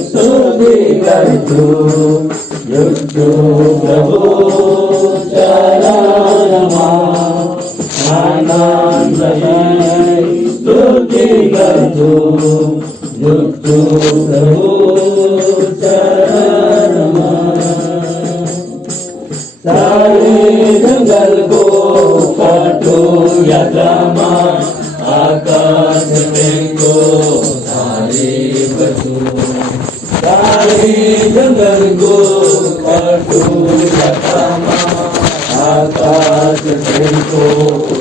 स्तुतिकर्तु युक्तो प्रभो चरणमा आनन्दमय स्तुतिकर्तु युक्तो प्रभो चरणमा सारे जंगल को काटो यात्रा आकाश को सारे बचो सारे जंगल को काटो यात्रा आकाश को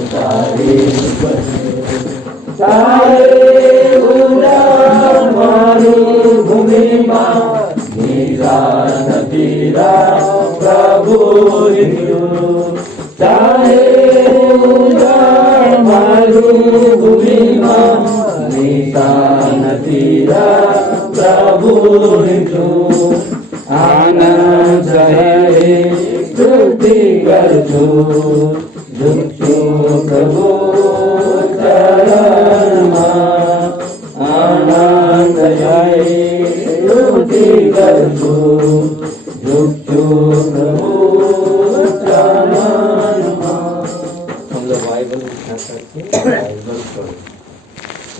सारे बचो सारे उड़ान मारू भूमि मीरा नदीरा प्रभु चाहे उड़ान मारू भूमि मीरा नदीरा प्रभु आनंद है स्तुति करजो झुकजो प्रभु चरणमा आनंद है स्तुति करजो झुकजो प्रभु चरणमा। हम लोग बाइबल उठा करके बाइबल पढ़ो।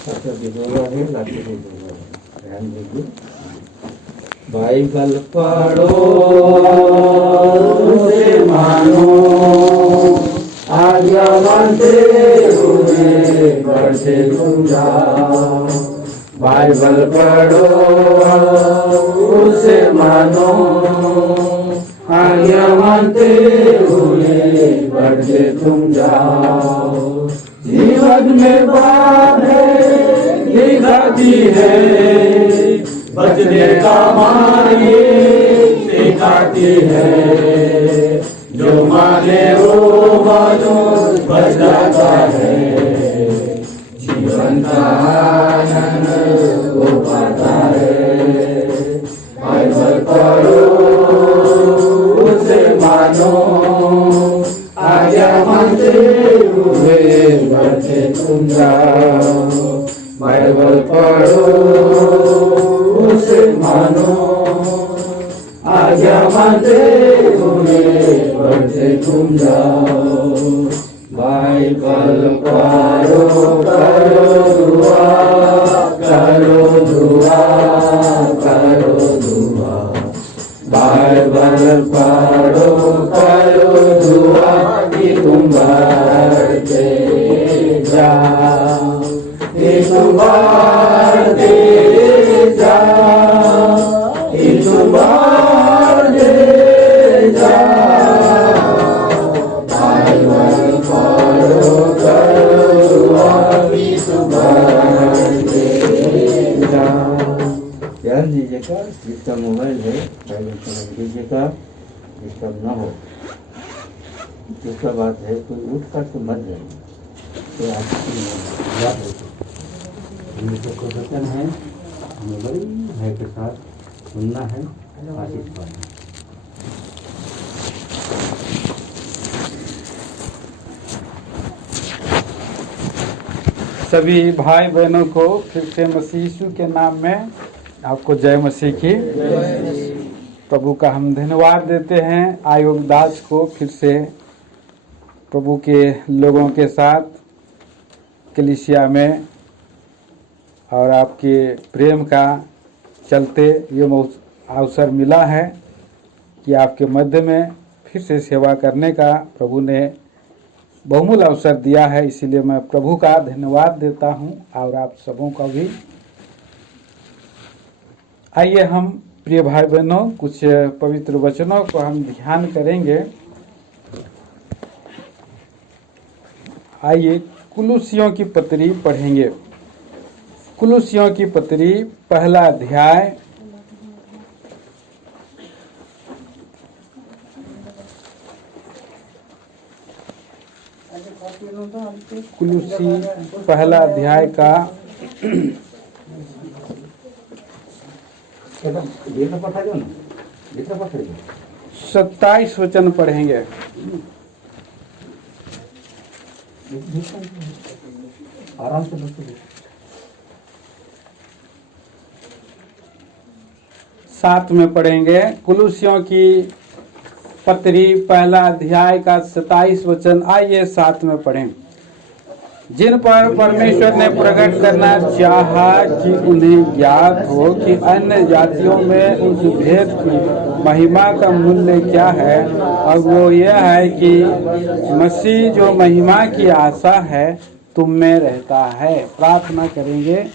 सबसे विधवा है लाठी विधवा है, ध्यान दीजिए। बाइबल पढ़ो उसे मानो आज्ञा मानते हुए बढ़ते तुम जाओ। बाइबल पढ़ो उसे मानो आज्ञा मानते हुए बढ़ते तुम जाओ। जीवन में बातें दिखाती है बचने का मार्ग सिखाती है। जो माने वो मानो बच जाता है। जीवन का आनंद वो पाता है। बाइबल पढ़ो उसे मानो आज्ञा मानते हुए बढ़ते तुम जाओ। बाइबल पढ़ो उसे मानो आज्ञा मानते हुए बढ़ते तुम जाओ। बाइबल पढ़ो करो दुआ करो दुआ करो दुआ। बाइबल पढ़ो करो दुआ कि तुम बढ़ते जाओ। तुम बढ़ते जाओ, तुम बढ़ते जाओ। बाइबल पढ़ो करो दुआ कि तुम बढ़ते जाओ। ध्यान दीजिएगा, जिसका मोबाइल है बाइबल पढ़ लीजिएगा, जिसका न हो। दूसरा बात है, कोई उठ कर तो मत जाए तो आपकी याद रखो। को वचन है, हमें बड़ी भय के साथ सुनना है, आशीष पाना। सभी भाई बहनों को फिर से मसीह यीशु के नाम में आपको जय मसीह की। प्रभु का हम धन्यवाद देते हैं आयोग दास को फिर से प्रभु के लोगों के साथ कलीसिया में और आपके प्रेम का चलते ये अवसर मिला है कि आपके मध्य में फिर से सेवा करने का प्रभु ने बहुमूल्य अवसर दिया है। इसीलिए मैं प्रभु का धन्यवाद देता हूं और आप सबों का भी। आइए हम प्रिय भाई बहनों कुछ पवित्र वचनों को हम ध्यान करेंगे। आइए कुलुसियों की पत्री पढ़ेंगे। कुलुसियों की पत्री पहला अध्याय कुलुसी पहला अध्याय का 27 वचन पढ़ेंगे। आराम से बसो। साथ में पढ़ेंगे। कुलुसियों की पत्री पहला अध्याय का 27 वचन, आइए साथ में पढ़ें। जिन पर परमेश्वर ने प्रकट करना चाहा कि उन्हें ज्ञात हो कि अन्य जातियों में उस भेद की महिमा का मूल्य क्या है, और वो यह है कि मसीह जो महिमा की आशा है तुम में रहता है। प्रार्थना करेंगे।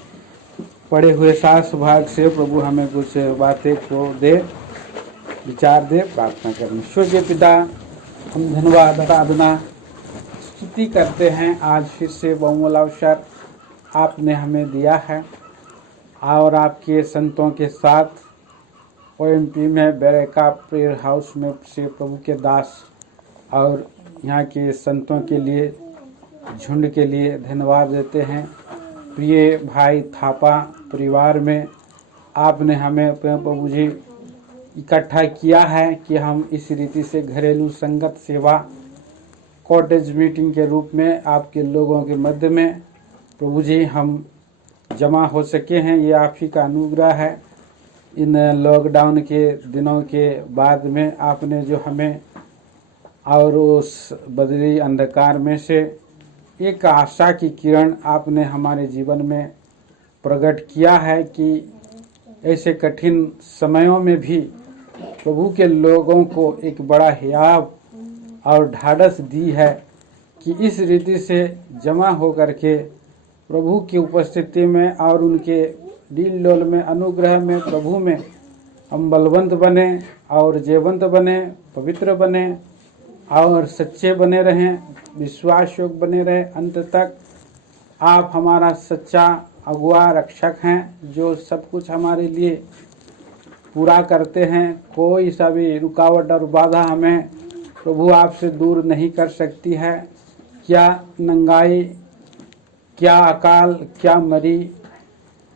पढ़े हुए शास्त्र भाग से प्रभु हमें कुछ बातें को दे, विचार दे। प्रार्थना करें। स्वर्गीय पिता, हम धन्यवाद आराधना स्तुति करते हैं। आज फिर से बहुमूल्य अवसर आपने हमें दिया है और आपके संतों के साथ ओएमपी में बेरेका प्रेयर हाउस में से प्रभु के दास और यहाँ के संतों के लिए, झुंड के लिए धन्यवाद देते हैं। प्रिय भाई थापा परिवार में आपने हमें प्रभु जी इकट्ठा किया है कि हम इस रीति से घरेलू संगत सेवा कॉटेज मीटिंग के रूप में आपके लोगों के मध्य में प्रभु जी हम जमा हो सके हैं। ये आप ही का अनुग्रह है। इन लॉकडाउन के दिनों के बाद में आपने जो हमें और उस बदली अंधकार में से एक आशा की किरण आपने हमारे जीवन में प्रकट किया है कि ऐसे कठिन समयों में भी प्रभु के लोगों को एक बड़ा हियाव और ढाढ़स दी है कि इस रीति से जमा होकर के प्रभु की उपस्थिति में और उनके दिल डोल में, अनुग्रह में, प्रभु में हम बलवंत बने और जयवंत बने, पवित्र बने और सच्चे बने रहें, विश्वास योग्य बने रहे अंत तक। आप हमारा सच्चा अगुआ रक्षक हैं जो सब कुछ हमारे लिए पूरा करते हैं। कोई सा भी रुकावट और बाधा हमें प्रभु आपसे दूर नहीं कर सकती है। क्या नंगाई, क्या अकाल, क्या मरी,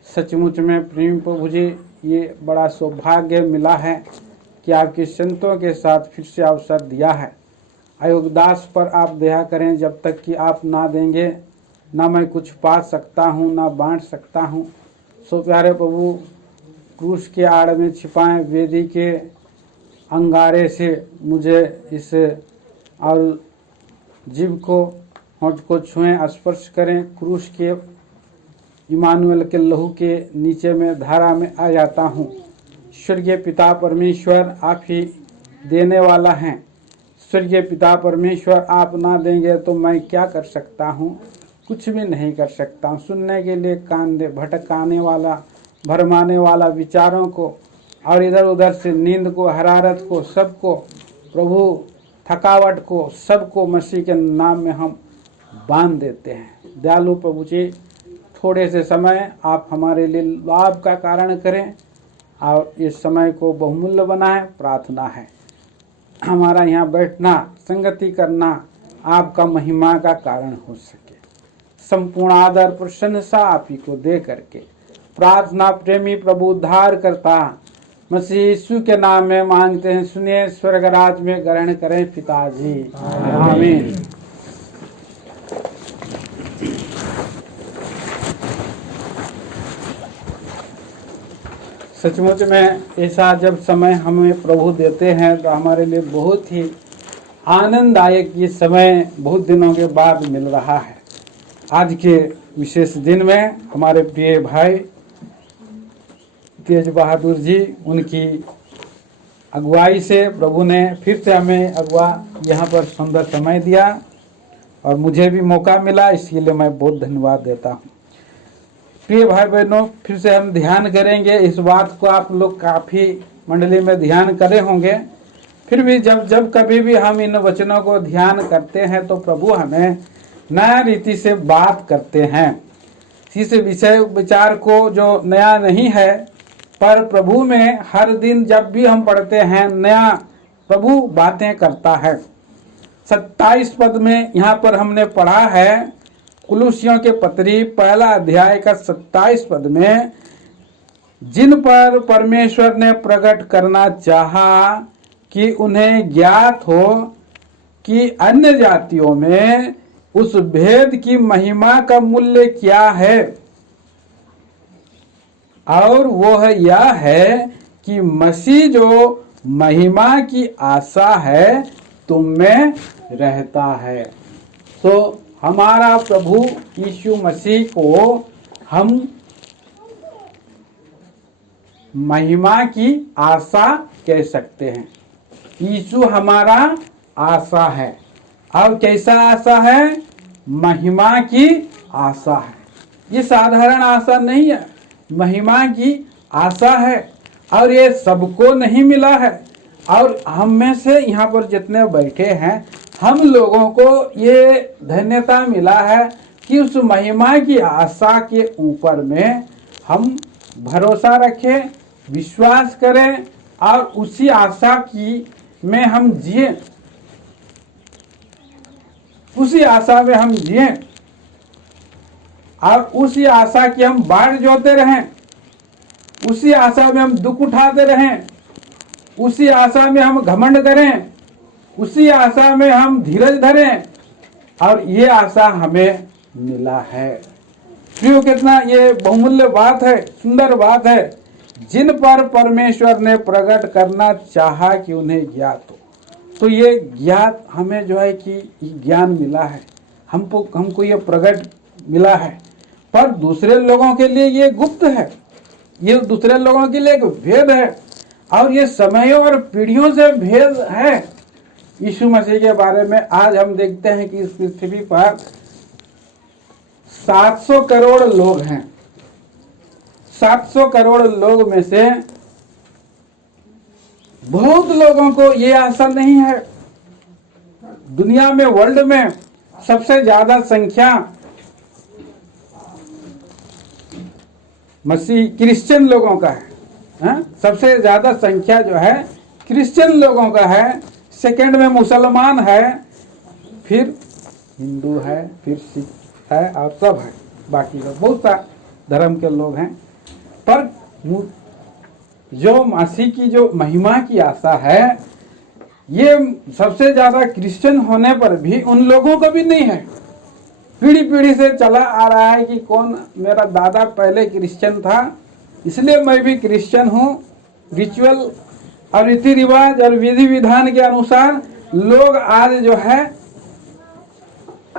सचमुच में प्रेम प्रभु जी ये बड़ा सौभाग्य मिला है कि आपके संतों के साथ फिर से अवसर दिया है। अयोगदास पर आप दया करें। जब तक कि आप ना देंगे ना मैं कुछ पा सकता हूँ, ना बांट सकता हूँ। सो प्यारे प्रभु, क्रूस के आड़ में छिपाएं, वेदी के अंगारे से मुझे इस और जीव को, होंठ को छुएं, स्पर्श करें। क्रूस के इमानुएल के लहू के नीचे में धारा में आ जाता हूँ। स्वर्गीय पिता परमेश्वर, आप ही देने वाला हैं। स्वर्गीय पिता परमेश्वर, आप ना देंगे तो मैं क्या कर सकता हूँ? कुछ भी नहीं कर सकता। सुनने के लिए कान दे। भटकाने वाला, भरमाने वाला विचारों को और इधर उधर से नींद को, हरारत को, सबको प्रभु, थकावट को, सबको मसीह के नाम में हम बांध देते हैं। दयालु प्रभु जी, थोड़े से समय आप हमारे लिए लाभ का कारण करें और इस समय को बहुमूल्य बनाएं। प्रार्थना है हमारा यहाँ बैठना, संगति करना आपका महिमा का कारण हो सके। संपूर्ण आदर प्रशंसा आप ही को दे करके प्रार्थना प्रेमी प्रभु उद्धार करता मसीह यीशु के नाम में मांगते हैं। सुनिए, स्वर्ग राज में ग्रहण करें पिताजी। आमीन। सचमुच में ऐसा जब समय हमें प्रभु देते हैं तो हमारे लिए बहुत ही आनंददायक ये समय बहुत दिनों के बाद मिल रहा है। आज के विशेष दिन में हमारे प्रिय भाई तेज बहादुर जी, उनकी अगुवाई से प्रभु ने फिर से हमें अगुआ यहाँ पर सुंदर समय दिया और मुझे भी मौका मिला, इसके लिए मैं बहुत धन्यवाद देता हूँ। प्रिय भाई बहनों, फिर से हम ध्यान करेंगे इस बात को। आप लोग काफी मंडली में ध्यान करे होंगे, फिर भी जब कभी भी हम इन वचनों को ध्यान करते हैं तो प्रभु हमें नया रीति से बात करते हैं। इस विषय विचार को जो नया नहीं है, पर प्रभु में हर दिन जब भी हम पढ़ते हैं नया प्रभु बातें करता है। 27 पद में यहाँ पर हमने पढ़ा है, कुलुसियों के पत्री पहला अध्याय का 27 पद में, जिन पर परमेश्वर ने प्रकट करना चाहा कि उन्हें ज्ञात हो कि अन्य जातियों में उस भेद की महिमा का मूल्य क्या है, और वो है यह है कि मसीह जो महिमा की आशा है तुम में रहता है। तो हमारा प्रभु यीशु मसीह को हम महिमा की आशा कह सकते हैं। यीशु हमारा आशा है। अब कैसा आशा है? महिमा की आशा है। ये साधारण आशा नहीं है, महिमा की आशा है। और ये सबको नहीं मिला है। और हम में से यहाँ पर जितने बैठे हैं, हम लोगों को ये धन्यता मिला है कि उस महिमा की आशा के ऊपर में हम भरोसा रखें, विश्वास करें और उसी आशा की में हम जिए, उसी आशा में हम जिए और उसी आशा की हम बाट जोते रहें, उसी आशा में हम दुख उठाते रहें, उसी आशा में हम घमंड करें, उसी आशा में हम धीरज धरें। और ये आशा हमें मिला है। प्रियो, कितना ये बहुमूल्य बात है, सुंदर बात है। जिन पर परमेश्वर ने प्रकट करना चाहा कि उन्हें ज्ञात हो, तो ये ज्ञात हमें जो है कि ज्ञान मिला है, हमको ये प्रकट मिला है। पर दूसरे लोगों के लिए ये गुप्त है, ये दूसरे लोगों के लिए एक भेद है और ये समयों और पीढ़ियों से भेद है। यीशु मसीह के बारे में आज हम देखते हैं कि इस पृथ्वी पर 700 करोड़ लोग हैं। 700 करोड़ लोग में से बहुत लोगों को ये आशा नहीं है। दुनिया में, वर्ल्ड में सबसे ज्यादा संख्या मसीह क्रिश्चियन लोगों का है, हाँ? सबसे ज्यादा संख्या जो है क्रिश्चियन लोगों का है। सेकंड में मुसलमान है, फिर हिंदू है, फिर सिख है और सब है, बाकी लोग बहुत सा धर्म के लोग हैं। पर जो मसीह की जो महिमा की आशा है, ये सबसे ज्यादा क्रिश्चियन होने पर भी उन लोगों को भी नहीं है। पीढ़ी पीढ़ी से चला आ रहा है कि कौन, मेरा दादा पहले क्रिश्चियन था इसलिए मैं भी क्रिश्चियन हूँ। रिचुअल और रीति रिवाज और विधि विधान के अनुसार लोग आज जो है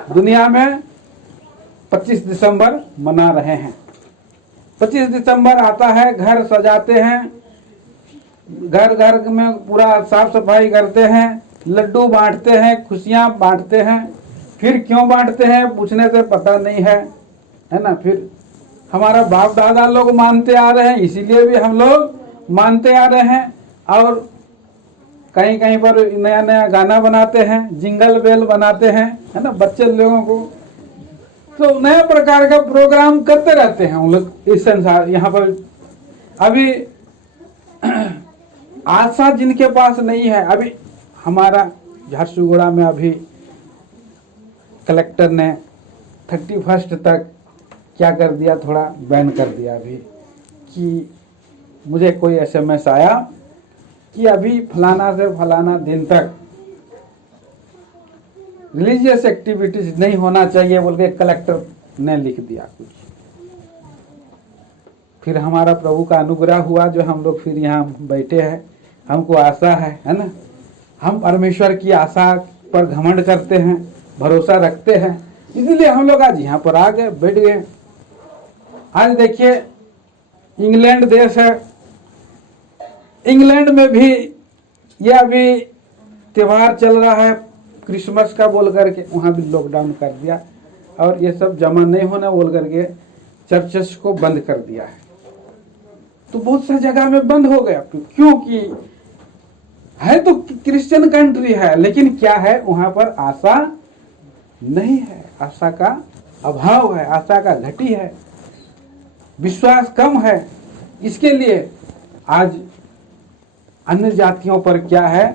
दुनिया में 25 दिसंबर मना रहे हैं। 25 दिसंबर आता है, घर सजाते हैं, घर घर में पूरा साफ सफाई करते हैं, लड्डू बांटते हैं, खुशियां बांटते हैं। फिर क्यों बांटते हैं पूछने से पता नहीं है ना। फिर हमारा बाप दादा लोग मानते आ रहे हैं, इसीलिए भी हम लोग मानते आ रहे हैं। और कहीं कहीं पर नया नया गाना बनाते हैं, जिंगल बेल बनाते हैं, है ना, बच्चे लोगों को। तो नया प्रकार का प्रोग्राम करते रहते हैं हम लोग इस संसार। यहाँ पर अभी आशा जिनके पास नहीं है, अभी हमारा झारसुगुड़ा में अभी कलेक्टर ने 31 तक क्या कर दिया, थोड़ा बैन कर दिया अभी। कि मुझे कोई SMS आया कि अभी फलाना से फलाना दिन तक रिलीजियस एक्टिविटीज नहीं होना चाहिए बोल के कलेक्टर ने लिख दिया कुछ। फिर हमारा प्रभु का अनुग्रह हुआ जो हम लोग फिर यहाँ बैठे हैं। हमको आशा है ना, हम परमेश्वर की आशा पर घमंड करते हैं, भरोसा रखते हैं, इसलिए हम लोग आज यहाँ पर आ गए, बैठ गए। आज देखिए इंग्लैंड देश है, इंग्लैंड में भी ये अभी त्योहार चल रहा है क्रिसमस का बोल करके, वहाँ भी लॉकडाउन कर दिया और ये सब जमा नहीं होना बोल करके चर्चेस को बंद कर दिया है। तो बहुत सा जगह में बंद हो गया, क्योंकि है तो क्रिश्चियन कंट्री है, लेकिन क्या है वहां पर आशा नहीं है, आशा का अभाव है, आशा का घटी है, विश्वास कम है। इसके लिए आज अन्य जातियों पर क्या है,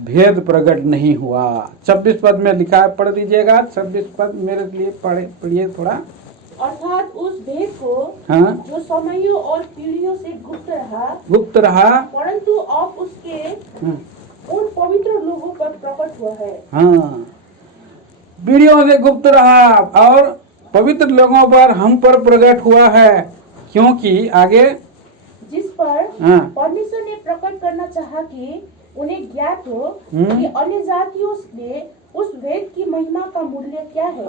भेद प्रकट नहीं हुआ। 26 पद में लिखा है, पढ़ दीजिएगा 26 पद मेरे लिए पढ़िए थोड़ा। अर्थात उस भेद को, हाँ, जो समयों और पीढ़ियों से गुप्त रहा, परंतु अब उसके उन पवित्र लोगों पर प्रकट हुआ है। हाँ, पीढ़ियों से गुप्त रहा और पवित्र लोगों पर, हम पर प्रकट हुआ है। क्योंकि आगे जिस पर हाँ। परमेश्वर ने प्रकट करना चाहा कि उन्हें ज्ञात हो कि अन्य जातियों ने उस भेद की महिमा का मूल्य क्या है,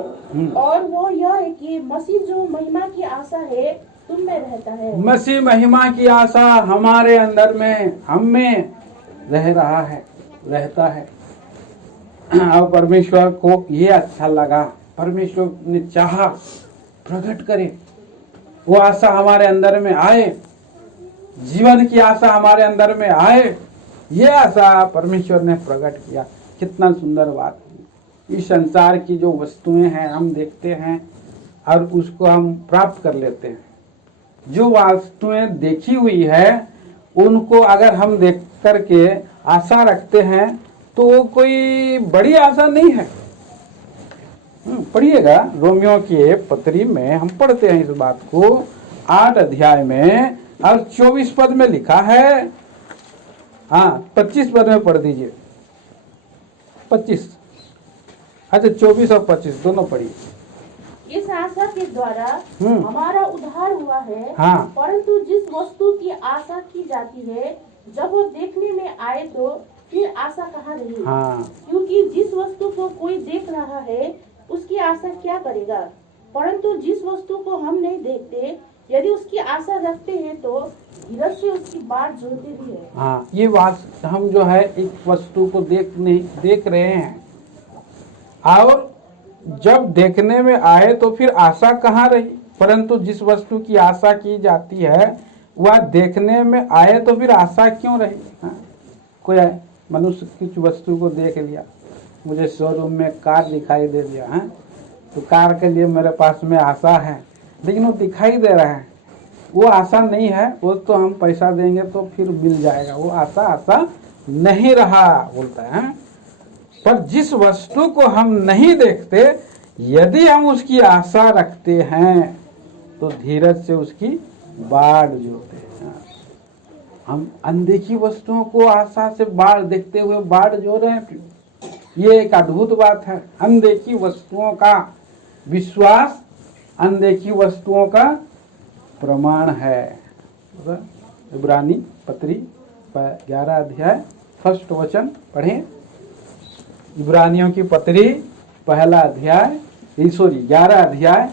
और वो यह है कि मसीह जो महिमा की आशा है तुम में रहता है। मसीह महिमा की आशा हमारे अंदर में, हम में रह रहा है, रहता है। और परमेश्वर को ये अच्छा लगा, परमेश्वर ने चाहा प्रकट करे, वो आशा हमारे अंदर में आए, जीवन की आशा हमारे अंदर में आए, ये आशा परमेश्वर ने प्रकट किया। कितना सुंदर बात है। इस संसार की जो वस्तुएं हैं हम देखते हैं और उसको हम प्राप्त कर लेते हैं। जो वस्तुएं देखी हुई है उनको अगर हम देख करके आशा रखते हैं तो वो कोई बड़ी आशा नहीं है। पढ़िएगा रोमियो के पत्री में हम पढ़ते हैं इस बात को, 8 अध्याय में और 24 पद में लिखा है। हाँ, 25 पद में पढ़ दीजिए। 25, अच्छा 24 और 25 दोनों पढ़िए। इस आशा के द्वारा हमारा उद्धार हुआ है। हाँ। परंतु जिस वस्तु की आशा की जाती है जब वो देखने में आए तो फिर आशा कहाँ रही। हाँ। क्योंकि जिस वस्तु को कोई देख रहा है उसकी आशा क्या करेगा। परंतु जिस वस्तु को हम नहीं देखते यदि उसकी आशा रखते हैं तो धीरज से उसकी बाट जोड़ते भी है। हाँ, ये बात हम जो है एक वस्तु को देख रहे हैं और जब देखने में आए तो फिर आशा कहाँ रही। परंतु जिस वस्तु की आशा की जाती है वह देखने में आए तो फिर आशा क्यों रही। हाँ? कोई मनुष्य कुछ वस्तु को देख लिया, मुझे शोरूम में कार दिखाई दे दिया है तो कार के लिए मेरे पास में आशा है, लेकिन वो दिखाई दे रहा है, वो आशा नहीं है। वो तो हम पैसा देंगे तो फिर मिल जाएगा, वो आशा नहीं रहा बोलता है। पर जिस वस्तु को हम नहीं देखते यदि हम उसकी आशा रखते हैं तो धीरज से उसकी बाढ़ जोड़ते हैं। हम अनदेखी वस्तुओं को आशा से बाढ़ देखते हुए बाढ़ जो रहे हैं, ये एक अद्भुत बात है। अनदेखी वस्तुओं का विश्वास अनदेखी वस्तुओं का प्रमाण है। इब्रानी पत्री 11 अध्याय 1 वचन पढ़ें। इब्रानियों की पत्री 1 अध्याय 11 अध्याय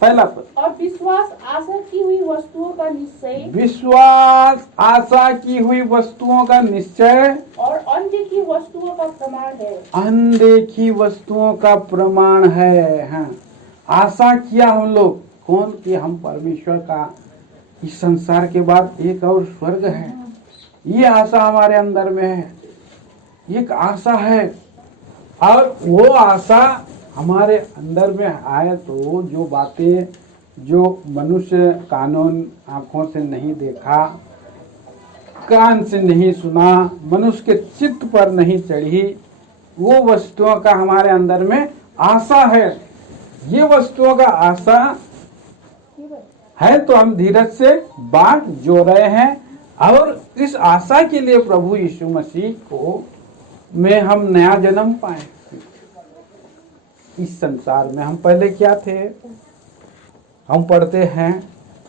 1 पद। और विश्वास आशा की हुई वस्तुओं का निश्चय, विश्वास आशा की हुई वस्तुओं का निश्चय और अनदेखी वस्तुओं का प्रमाण है। अनदेखी वस्तुओं का प्रमाण है। हाँ, आशा किया हम लोग कौन कि हम परमेश्वर का, इस संसार के बाद एक और स्वर्ग है, ये आशा हमारे अंदर में है, एक आशा है। और वो आशा हमारे अंदर में आए तो जो बातें जो मनुष्य कानून आंखों से नहीं देखा, कान से नहीं सुना, मनुष्य के चित्त पर नहीं चढ़ी, वो वस्तुओं का हमारे अंदर में आशा है। ये वस्तुओं का आशा है तो हम धीरज से बाट जो रहे हैं और इस आशा के लिए प्रभु यीशु मसीह को में हम नया जन्म पाए। इस संसार में हम पहले क्या थे, हम पढ़ते हैं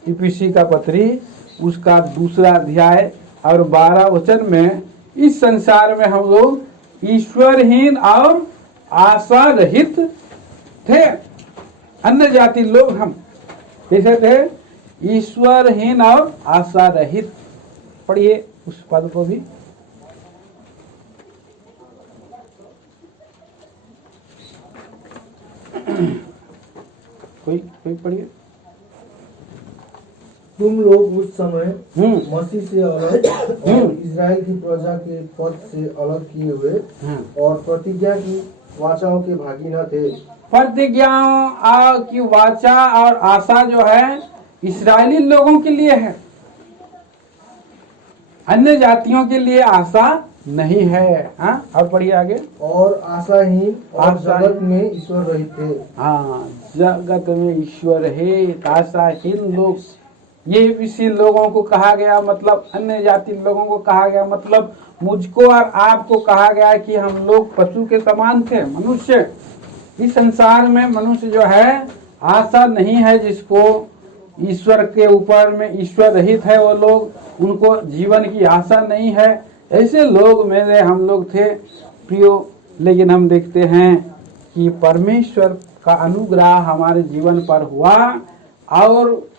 इफिसी का पत्री उसका 2 अध्याय और 12 वचन में, इस संसार में हम लोग ईश्वरहीन और आशा रहित थे। अन्य जाति लोग हम कैसे थे, ईश्वरहीन और आशा रहित। पढ़िए उस पद को भी। कोई पढ़िए। तुम लोग उस समय मसीह से अलग और इजराइल की प्रजा के पद से अलग किए हुए और प्रतिज्ञा की वाचाओं के भागी न थे। प्रतिज्ञाओं की वाचा और आशा जो है इस्राएली लोगों के लिए है, अन्य जातियों के लिए आशा नहीं है। हाँ, और पढ़िए आगे। और आशाहीन और जगत में ईश्वर रहित थे। हाँ, जगत में ईश्वर रहित आशाहीन लोग, ये इसी लोगों को कहा गया, मतलब अन्य जाति लोगों को कहा गया, मतलब मुझको और आपको कहा गया कि हम लोग पशु के समान थे। मनुष्य, इस संसार में मनुष्य जो है आशा नहीं है जिसको ईश्वर के ऊपर में ईश्वर रहित है वो लोग, उनको जीवन की आशा नहीं है, ऐसे लोग मेरे हम लोग थे प्रियो। लेकिन हम देखते हैं कि परमेश्वर का अनुग्रह हमारे जीवन पर हुआ और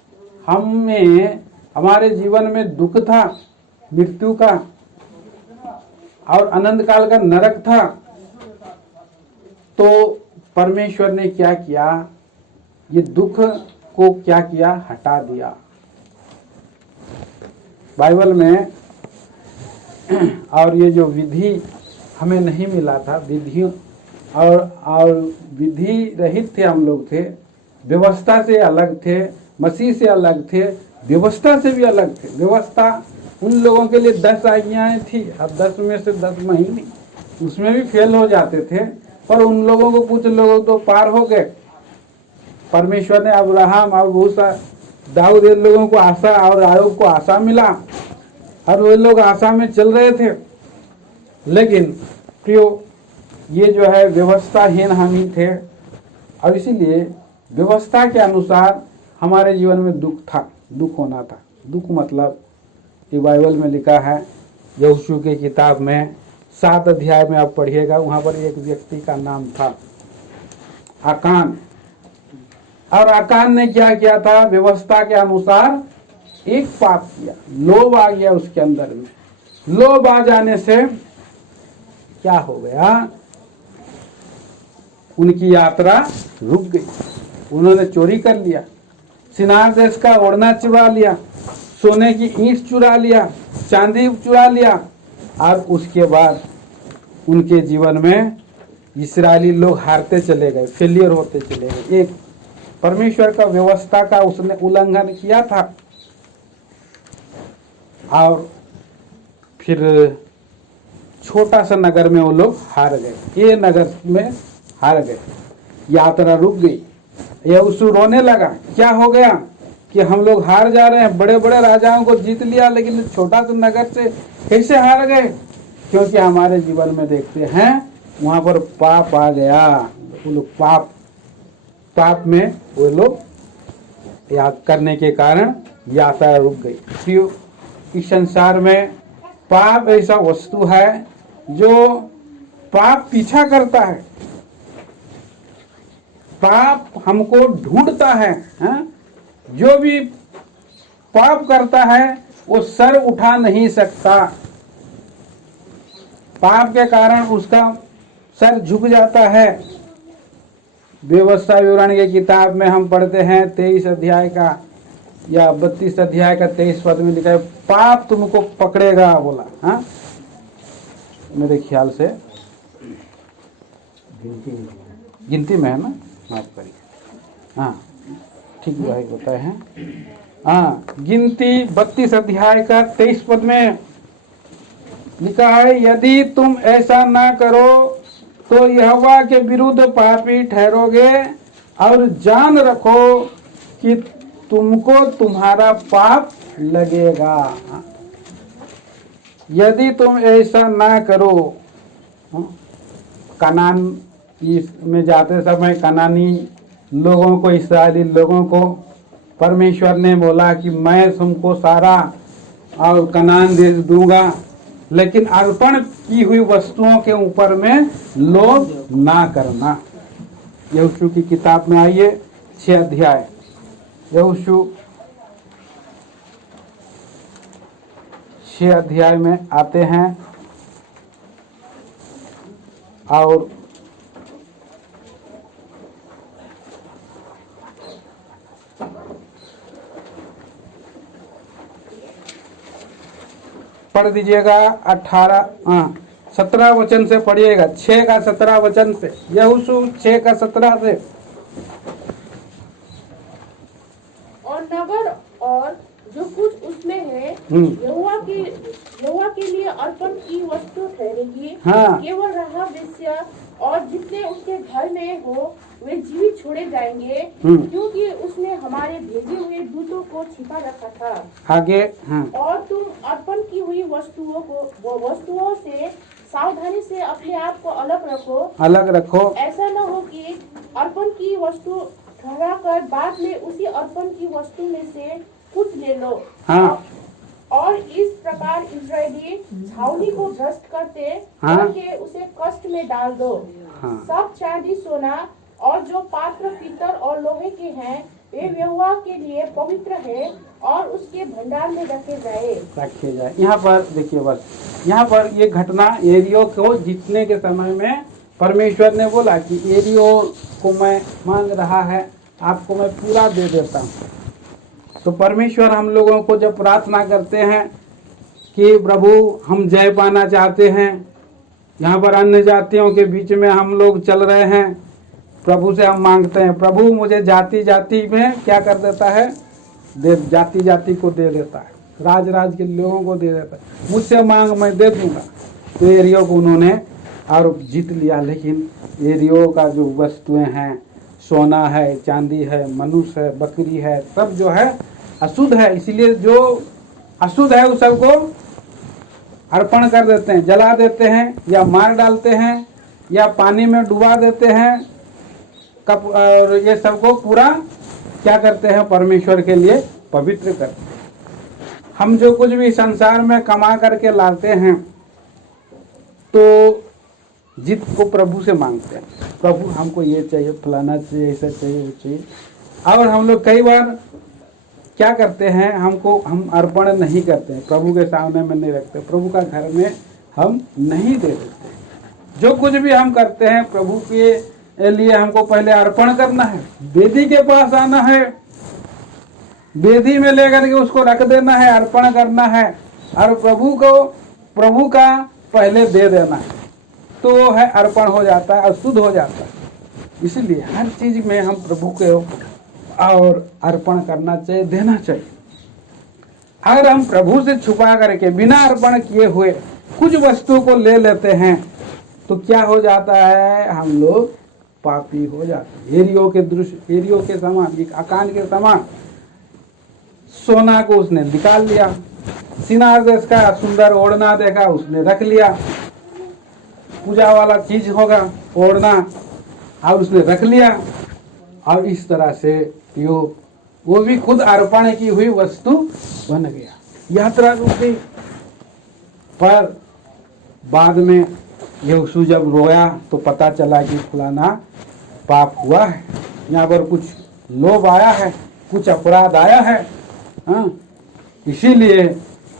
हमें हमारे जीवन में दुख था, मृत्यु का और अनंत काल का नरक था, तो परमेश्वर ने क्या किया, ये दुख को क्या किया, हटा दिया। बाइबल में और ये जो विधि हमें नहीं मिला था, विधि और विधि रहित थे हम लोग थे, व्यवस्था से अलग थे, मसीह से अलग थे, व्यवस्था से भी अलग थे। व्यवस्था उन लोगों के लिए 10 आज्ञाएं थी, अब 10 में से 10 महीने उसमें भी फेल हो जाते थे, पर उन लोगों को कुछ लोगों तो पार हो गए। परमेश्वर ने अब्राहम और बहुत सा दाऊद इन लोगों को आशा और आयोग को आशा मिला और वे लोग आशा में चल रहे थे। लेकिन प्रियो ये जो है व्यवस्थाहीन हम थे और इसीलिए व्यवस्था के अनुसार हमारे जीवन में दुख था, दुख होना था। दुख मतलब कि बाइबल में लिखा है, यहोशू की किताब में 7 अध्याय में आप पढ़िएगा, वहां पर एक व्यक्ति का नाम था आकान। और आकान ने क्या किया था, व्यवस्था के अनुसार एक पाप किया, लोभ आ गया उसके अंदर में। लोभ आ जाने से क्या हो गया, उनकी यात्रा रुक गई। उन्होंने चोरी कर लिया, सिनार देश का ओढ़ना चुरा लिया, सोने की ईंट चुरा लिया, चांदी चुरा लिया और उसके बाद उनके जीवन में इस्राएली लोग हारते चले गए, फेलियर होते चले गए। एक परमेश्वर का व्यवस्था का उसने उल्लंघन किया था और फिर छोटा सा नगर में वो लोग हार गए, ये नगर में हार गए, यात्रा रुक गई। यहोशू रोने लगा, क्या हो गया कि हम लोग हार जा रहे हैं, बड़े बड़े राजाओं को जीत लिया लेकिन छोटा सा नगर से कैसे हार गए। क्योंकि हमारे जीवन में देखते हैं वहां पर पाप आ गया, वो लोग पाप में वो लोग याद करने के कारण यात्रा रुक गई। क्यों, इस संसार में पाप ऐसा वस्तु है जो पाप पीछा करता है, पाप हमको ढूंढता है, जो भी पाप करता है वो सर उठा नहीं सकता, पाप के कारण उसका सर झुक जाता है। व्यवस्था विवरण की किताब में हम पढ़ते हैं 23 अध्याय का या 32 अध्याय का 23 पद में लिखा है, पाप तुमको पकड़ेगा बोला। हाँ, मेरे ख्याल से गिनती में है ना, माफ करिए। हाँ ठीक भाई बताए हैं। हाँ, गिनती 32 अध्याय का 23 पद में लिखा है, यदि तुम ऐसा ना करो तो यहोवा के विरुद्ध पापी ठहरोगे और जान रखो कि तुमको तुम्हारा पाप लगेगा। यदि तुम ऐसा ना करो। कनान में जाते समय कनानी लोगों को, इस्राएली लोगों को परमेश्वर ने बोला कि मैं तुमको सारा और कनान देश दूंगा, लेकिन अर्पण की हुई वस्तुओं के ऊपर में लोभ ना करना। यहोशू की किताब में आइए 6 अध्याय, यहोशू 6 अध्याय में आते हैं और पढ़ दीजिएगा 17 वचन से पढ़िएगा, 6 का 17 वचन से, यहोशू 6 का 17 से। और नगर और जो कुछ उसमें है यहोवा के लिए अर्पण की वस्तु ठहरेगी। हाँ। केवल राहाब वेश्या और जितने उसके घर में हो वे जीवित छोड़े जाएंगे, क्योंकि उसने हमारे भेजे हुए दूतों को छिपा रखा था। आगे। हाँ। और तुम अर्पण की हुई वस्तुओं से सावधानी से अपने आप को अलग रखो, अलग रखो। ऐसा न हो कि अर्पण की वस्तु भराकर बाद में उसी अर्पण की वस्तु में से कुछ ले लो। हाँ। और इस प्रकार इजरायली छावनी को भ्रष्ट करके उसे कष्ट में डाल दो। हाँ। सब चांदी सोना और जो पात्र पीतल और लोहे के हैं वे यहोवा के लिए पवित्र है और उसके भंडार में रखे जाए। यहाँ पर देखिए, बस यहाँ पर ये घटना एरियो को जीतने के समय में परमेश्वर ने बोला कि एरियो को मैं मांग रहा है, आपको मैं पूरा दे देता हूँ। तो परमेश्वर हम लोगों को जब प्रार्थना करते हैं कि प्रभु हम जय पाना चाहते हैं, यहाँ पर अन्य जातियों के बीच में हम लोग चल रहे हैं, प्रभु से हम मांगते हैं, प्रभु मुझे जाति जाति में क्या कर देता है, जाति जाति को दे देता है, राज राज के लोगों को दे देता है, मुझसे मांग मैं दे दूंगा। तो एरियो को उन्होंने और जीत लिया। लेकिन एरियो का जो वस्तुएं हैं, सोना है, चांदी है, मनुष्य है, बकरी है, सब जो है अशुद्ध है। इसलिए जो अशुद्ध है उस सबको अर्पण कर देते हैं, जला देते हैं या मार डालते हैं या पानी में डुबा देते हैं। कब और ये सबको पूरा क्या करते हैं, परमेश्वर के लिए पवित्र करते हैं। हम जो कुछ भी संसार में कमा करके लाते हैं तो जीत को प्रभु से मांगते हैं, प्रभु हमको ये चाहिए, फलाना चाहिए, ऐसा चाहिए, वो चाहिए। और हम लोग कई बार क्या करते हैं, हम अर्पण नहीं करते हैं, प्रभु के सामने में नहीं रखते, प्रभु का घर में हम नहीं दे देते। जो कुछ भी हम करते हैं प्रभु के लिए हमको पहले अर्पण करना है, वेदी के पास आना है, वेदी में लेकर के उसको रख देना है, अर्पण करना है और प्रभु का पहले दे देना है, तो है अर्पण हो जाता है, शुद्ध हो जाता है। इसलिए हर चीज में हम प्रभु के और अर्पण करना चाहिए, देना चाहिए। अगर हम प्रभु से छुपा करके बिना अर्पण किए हुए कुछ वस्तु को ले लेते हैं तो क्या हो जाता है, हम लोग पापी हो जाते हैं। एरियो के समान, आकान के समान सोना को उसने निकाल लिया, सिनार देश का सुंदर ओढ़ना देखा उसने रख लिया, पूजा वाला चीज होगा ओढ़ना और उसने रख लिया, और इस तरह से वो भी खुद अर्पण की हुई वस्तु बन गया। यात्रा रुक गई। पर बाद में यहोशू जब रोया तो पता चला कि फलाना पाप हुआ है, यहाँ पर कुछ लोभ आया है, कुछ अपराध आया है। हाँ, इसीलिए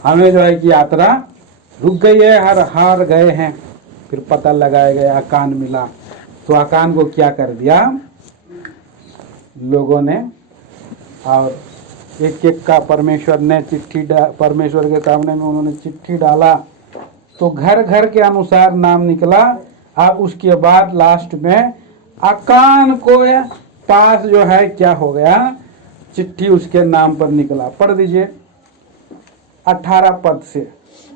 हमें जो है कि यात्रा रुक गई है, हार गए हैं। फिर पता लगाया गया, आकान मिला, तो आकान को क्या कर दिया लोगों ने, और एक एक का परमेश्वर ने परमेश्वर के सामने में उन्होंने चिट्ठी डाला, तो घर घर के अनुसार नाम निकला। और उसके बाद लास्ट में आकान को पास जो है क्या हो गया, चिट्ठी उसके नाम पर निकला। पढ़ दीजिए 18 पद से,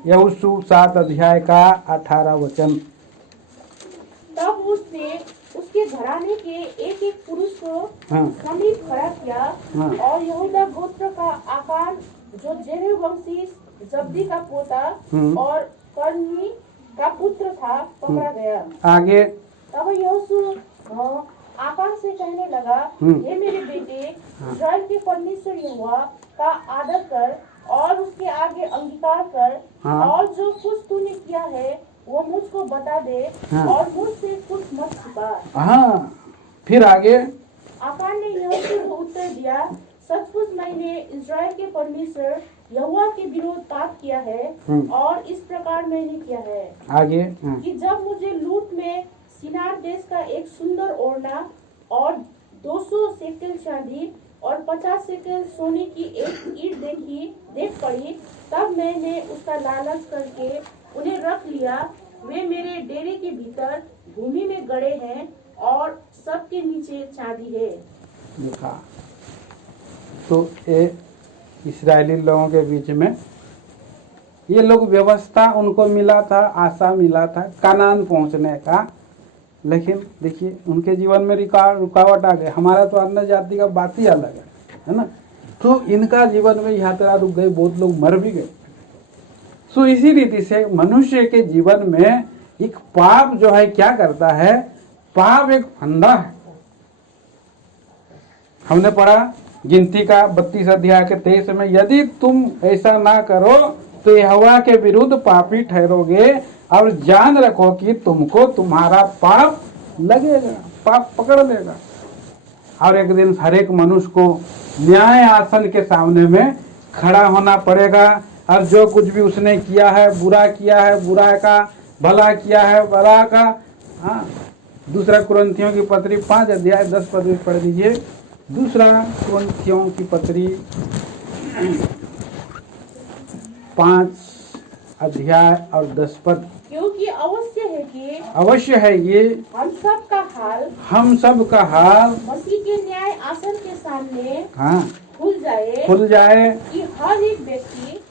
यहोशू 7 अध्याय का 18 वचन। तब उसने उसके घराने के एक एक पुरुष को समीप खड़ा किया और यहूदा गोत्र का आकान जो जेरे वंशी जब्दी का पोता और कर्मी का पुत्र था पकड़ा गया। आगे तब यहोशू आकान से कहने लगा, हे मेरे बेटे, इस्राएल के परमेश्वर यहोवा का आदर कर और उसके आगे अंगीकार कर और जो कुछ तूने किया है वो मुझको बता दे और मुझसे कुछ मत छुपा। फिर आगे आकान ने यहोशू को उत्तर दिया, सचमुच मैंने इस्राएल के परमेश्वर यहोवा के विरोध पाप किया है और इस प्रकार मैंने किया है आगे कि जब मुझे लूट में सिनार देश का एक सुंदर ओढ़ना और 200 शेकेल चांदी और 50 शेकेल सोने की एक ईंट देख पड़ी, तब मैंने उसका लालच करके उन्हें रख लिया। वे मेरे डेरे के भीतर भूमि में गड़े हैं और सबके नीचे चांदी है। देखा तो ये इस्राएली लोगों के बीच में ये लोग व्यवस्था उनको मिला था, आशा मिला था कनान पहुंचने का, लेकिन देखिए उनके जीवन में रुकावट आ गई। हमारा तो अन्य जाति का बात ही अलग है ना। तो इनका जीवन में यात्रा रुक गई, बहुत लोग मर भी गए। सो इसी रीति से मनुष्य के जीवन में एक पाप जो है क्या करता है, पाप एक फंदा है। हमने पढ़ा गिनती का 32 अध्याय के 23 में, यदि तुम ऐसा ना करो तो यहोवा के विरुद्ध पापी ठहरोगे और जान रखो कि तुमको तुम्हारा पाप लगेगा, पाप पकड़ लेगा। और एक दिन हर एक मनुष्य को न्याय आसन के सामने में खड़ा होना पड़ेगा और जो कुछ भी उसने किया है, बुरा किया है बुरा का, भला किया है भला का। हाँ, दूसरा कुरिन्थियों की पत्री 5 अध्याय 10 पद में पढ़ दीजिए। दूसरा कुरिन्थियों की पत्री 5 अध्याय और 10 पद। क्योंकि अवश्य है ये हम सब का हाल मसीह के न्याय आसन के सामने हाँ खुल जाए कि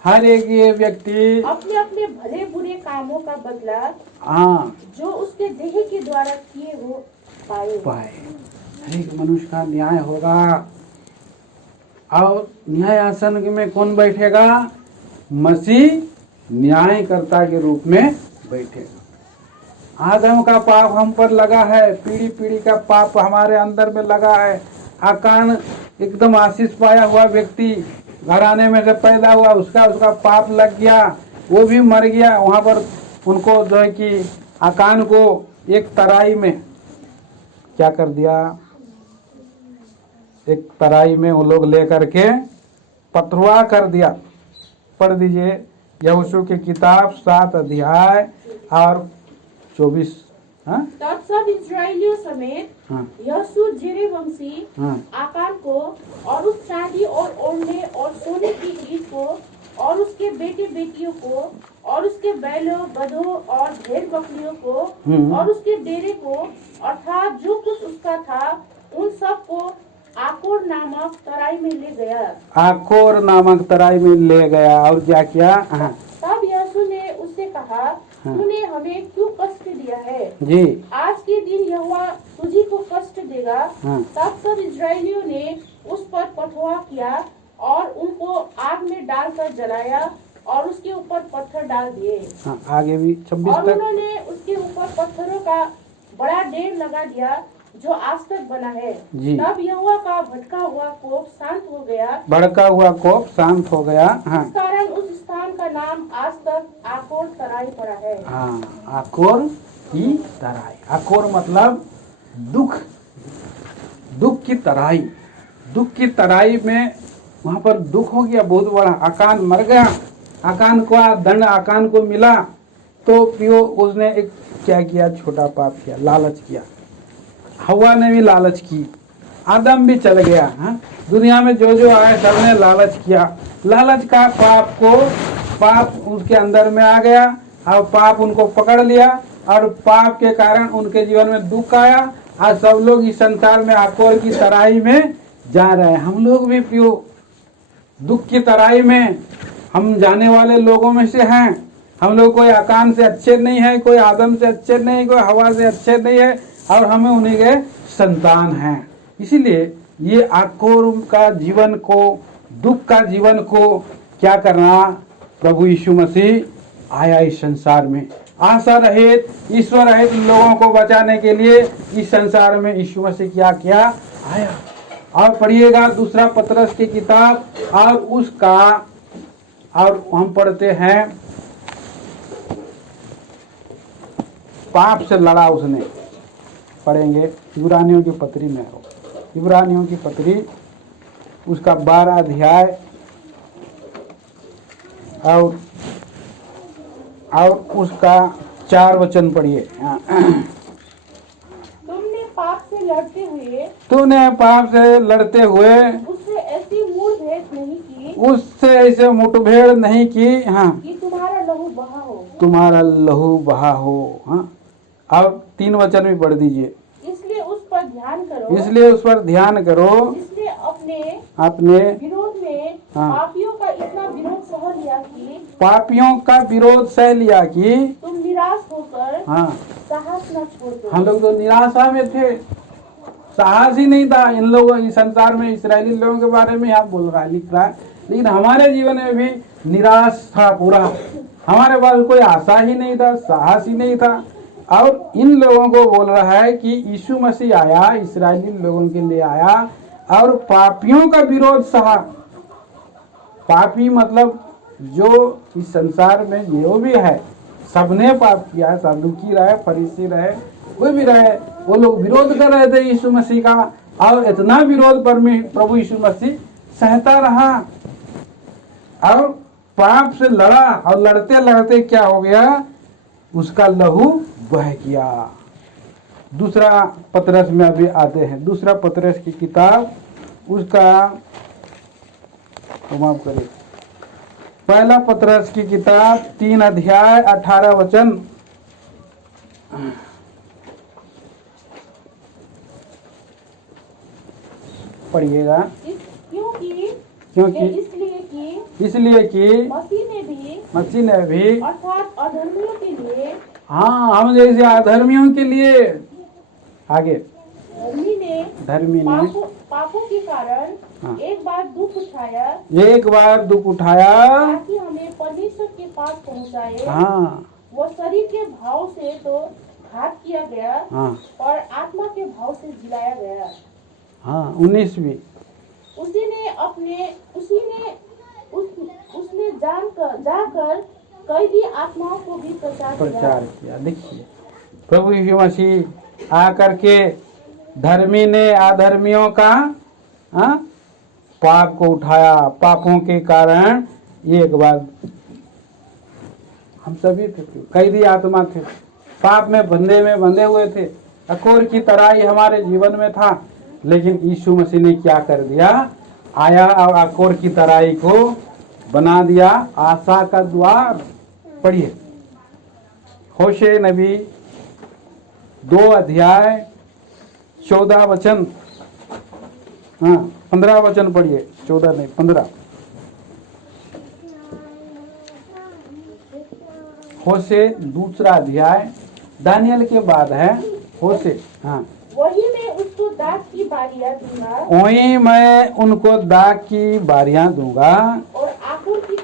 हर एक ये व्यक्ति अपने अपने भले बुरे कामों का बदला हाँ जो उसके देह के द्वारा किए हो पाए। हर एक मनुष्य का न्याय होगा। और न्याय आसन में कौन बैठेगा? मसीह न्यायकर्ता के रूप में बैठेगा। आदम का पाप हम पर लगा है, पीढ़ी पीढ़ी का पाप हमारे अंदर में लगा है। आकान एकदम आशीष पाया हुआ व्यक्ति घराने में से पैदा हुआ, उसका पाप लग गया, वो भी मर गया। वहां पर उनको जो है कि आकान को एक तराई में क्या कर दिया, एक तराई में वो लोग लेकर के पथरुआ कर दिया। पढ़ दीजिए यहोशू की किताब 7 अध्याय और 24। तब सब इस्राएलियों समेत यहोशू जेरेवंशी आकान को और उस चांदी और ओढ़ने और सोने की ईंट को और उसके बेटे बेटियों को और उसके बैलों गधों और भेड़ बकरियों को और उसके डेरे को अर्थात जो कुछ उसका था उन सब को आकोर नामक तराई में ले गया। आकोर नामक तराई में ले गया और क्या किया? तब यहोशू ने उससे कहा, तूने हमें क्यों कष्ट दिया है? जी, आज के दिन यहोवा तुझी को कष्ट देगा। तब सब इस्राएलियों ने उस पर पथवा किया और उनको आग में डालकर जलाया और उसके ऊपर पत्थर डाल दिए। आगे भी 26 और तक। उन्होंने उसके ऊपर पत्थरों का बड़ा ढेर लगा दिया जो आज तक बना है। तब यहोवा का भड़का हुआ कोप शांत हो गया। इस कारण उस स्थान का नाम आज तक आकोर तराई पड़ा है। आकोर की तराई। आकोर मतलब दुख की तराई। दुख की तराई में वहां पर दुख हो गया बहुत बड़ा। आकान मर गया, आकान को दंड आकान को मिला। तो पियो उसने एक क्या किया, छोटा पाप किया, लालच किया। हवा ने भी लालच की, आदम भी चल गया। दुनिया में जो जो आए सबने लालच किया। लालच का पाप उसके अंदर में आ गया और पाप उनको पकड़ लिया और पाप के कारण उनके जीवन में दुख आया। आज सब लोग इस संसार में आकोर की तराई में जा रहे हैं। हम लोग भी पियो दुख की तराई में हम जाने वाले लोगों में से हैं। हम लोग कोई आकान से अच्छे नहीं है, कोई आदम से अच्छे नहीं, कोई हवा से अच्छे नहीं है और हमें उन्हीं के संतान हैं। इसीलिए ये आकोर का जीवन को, दुख का जीवन को क्या करना, प्रभु यीशु मसीह आया इस संसार में। आशा रहित, ईश्वर रहित लोगों को बचाने के लिए इस संसार में यीशु मसीह क्या किया, आया। और पढ़िएगा दूसरा पतरस की किताब और उसका, और हम पढ़ते हैं पाप से लड़ा उसने। पढ़ेंगे इब्रानियों की पत्री में हो, इब्रानियों की पत्री उसका 12 अध्याय और उसका 4 वचन पढ़िए। तूने पाप से लड़ते हुए उससे ऐसी मुठभेड़ नहीं की कि तुम्हारा लहू बहा हो। और 3 वचन भी पढ़ दीजिए। इसलिए उस पर ध्यान करो जिसने अपने विरोध में पापियों का इतना विरोध सह लिया कि तुम निराश होकर साहस न छोड़ दो। हम लोग तो निराशा में थे, साहस ही नहीं था। इन लोगों, इस संसार में इस्राएली लोगों के बारे में आप बोल रहा है, लिख रहा है, लेकिन हमारे जीवन में भी निराश था पूरा। हमारे पास कोई आशा ही नहीं था, साहस ही नहीं था। और इन लोगों को बोल रहा है कि यीशु मसीह आया, इस्राएली लोगों के लिए आया और पापियों का विरोध सहा। पापी मतलब जो इस संसार में जो भी है सबने पाप किया है, सदुकी रहे, फरीसी रहे, कोई भी रहे, वो लोग विरोध कर रहे थे यीशु मसीह का, और इतना विरोध प्रभु यीशु मसीह सहता रहा और पाप से लड़ा, और लड़ते लड़ते क्या हो गया, उसका लहू बह गया। दूसरा पतरस में अभी आते हैं, दूसरा पतरस की किताब उसका माफ करिए, पहला पतरस की किताब 3 अध्याय 18 वचन। पढ़िएगा। क्योंकि इसलिए कि मसीह ने भी अर्थात अधर्मियों के लिए, हाँ हम जैसे अधर्मियों के लिए, आगे धर्मी ने पापों के कारण हाँ। एक बार दुख उठाया ताकि हमें परमेश्वर के पास पहुंचाए। हाँ वो शरीर के भाव से तो घात किया गया हाँ और आत्मा के भाव से जिलाया गया। हाँ 19वीं। उसने जाकर कैदी आत्माओं को भी प्रचार किया। देखिए प्रभु यीशु मसीह आकर के धर्मी ने अधर्मियों का हाँ, पाप को उठाया। पापों के कारण एक बार हम सभी थे, कैदी आत्मा थे, पाप में बंधे हुए थे, अकोर की तराई हमारे जीवन में था, लेकिन यीशु मसीह ने क्या कर दिया, आया और अकोर की तराई को बना दिया आशा का द्वार। पढ़िए होशे नबी 2 अध्याय 14 वचन, हाँ 15 वचन पढ़िए, 14 नहीं 15। होशे दूसरा अध्याय, दानियल के बाद है होशे। हाँ वही मैं उसको दाग की बारियां दूंगा, वही मैं उनको दाग की बारियां दूंगा, और आकोर की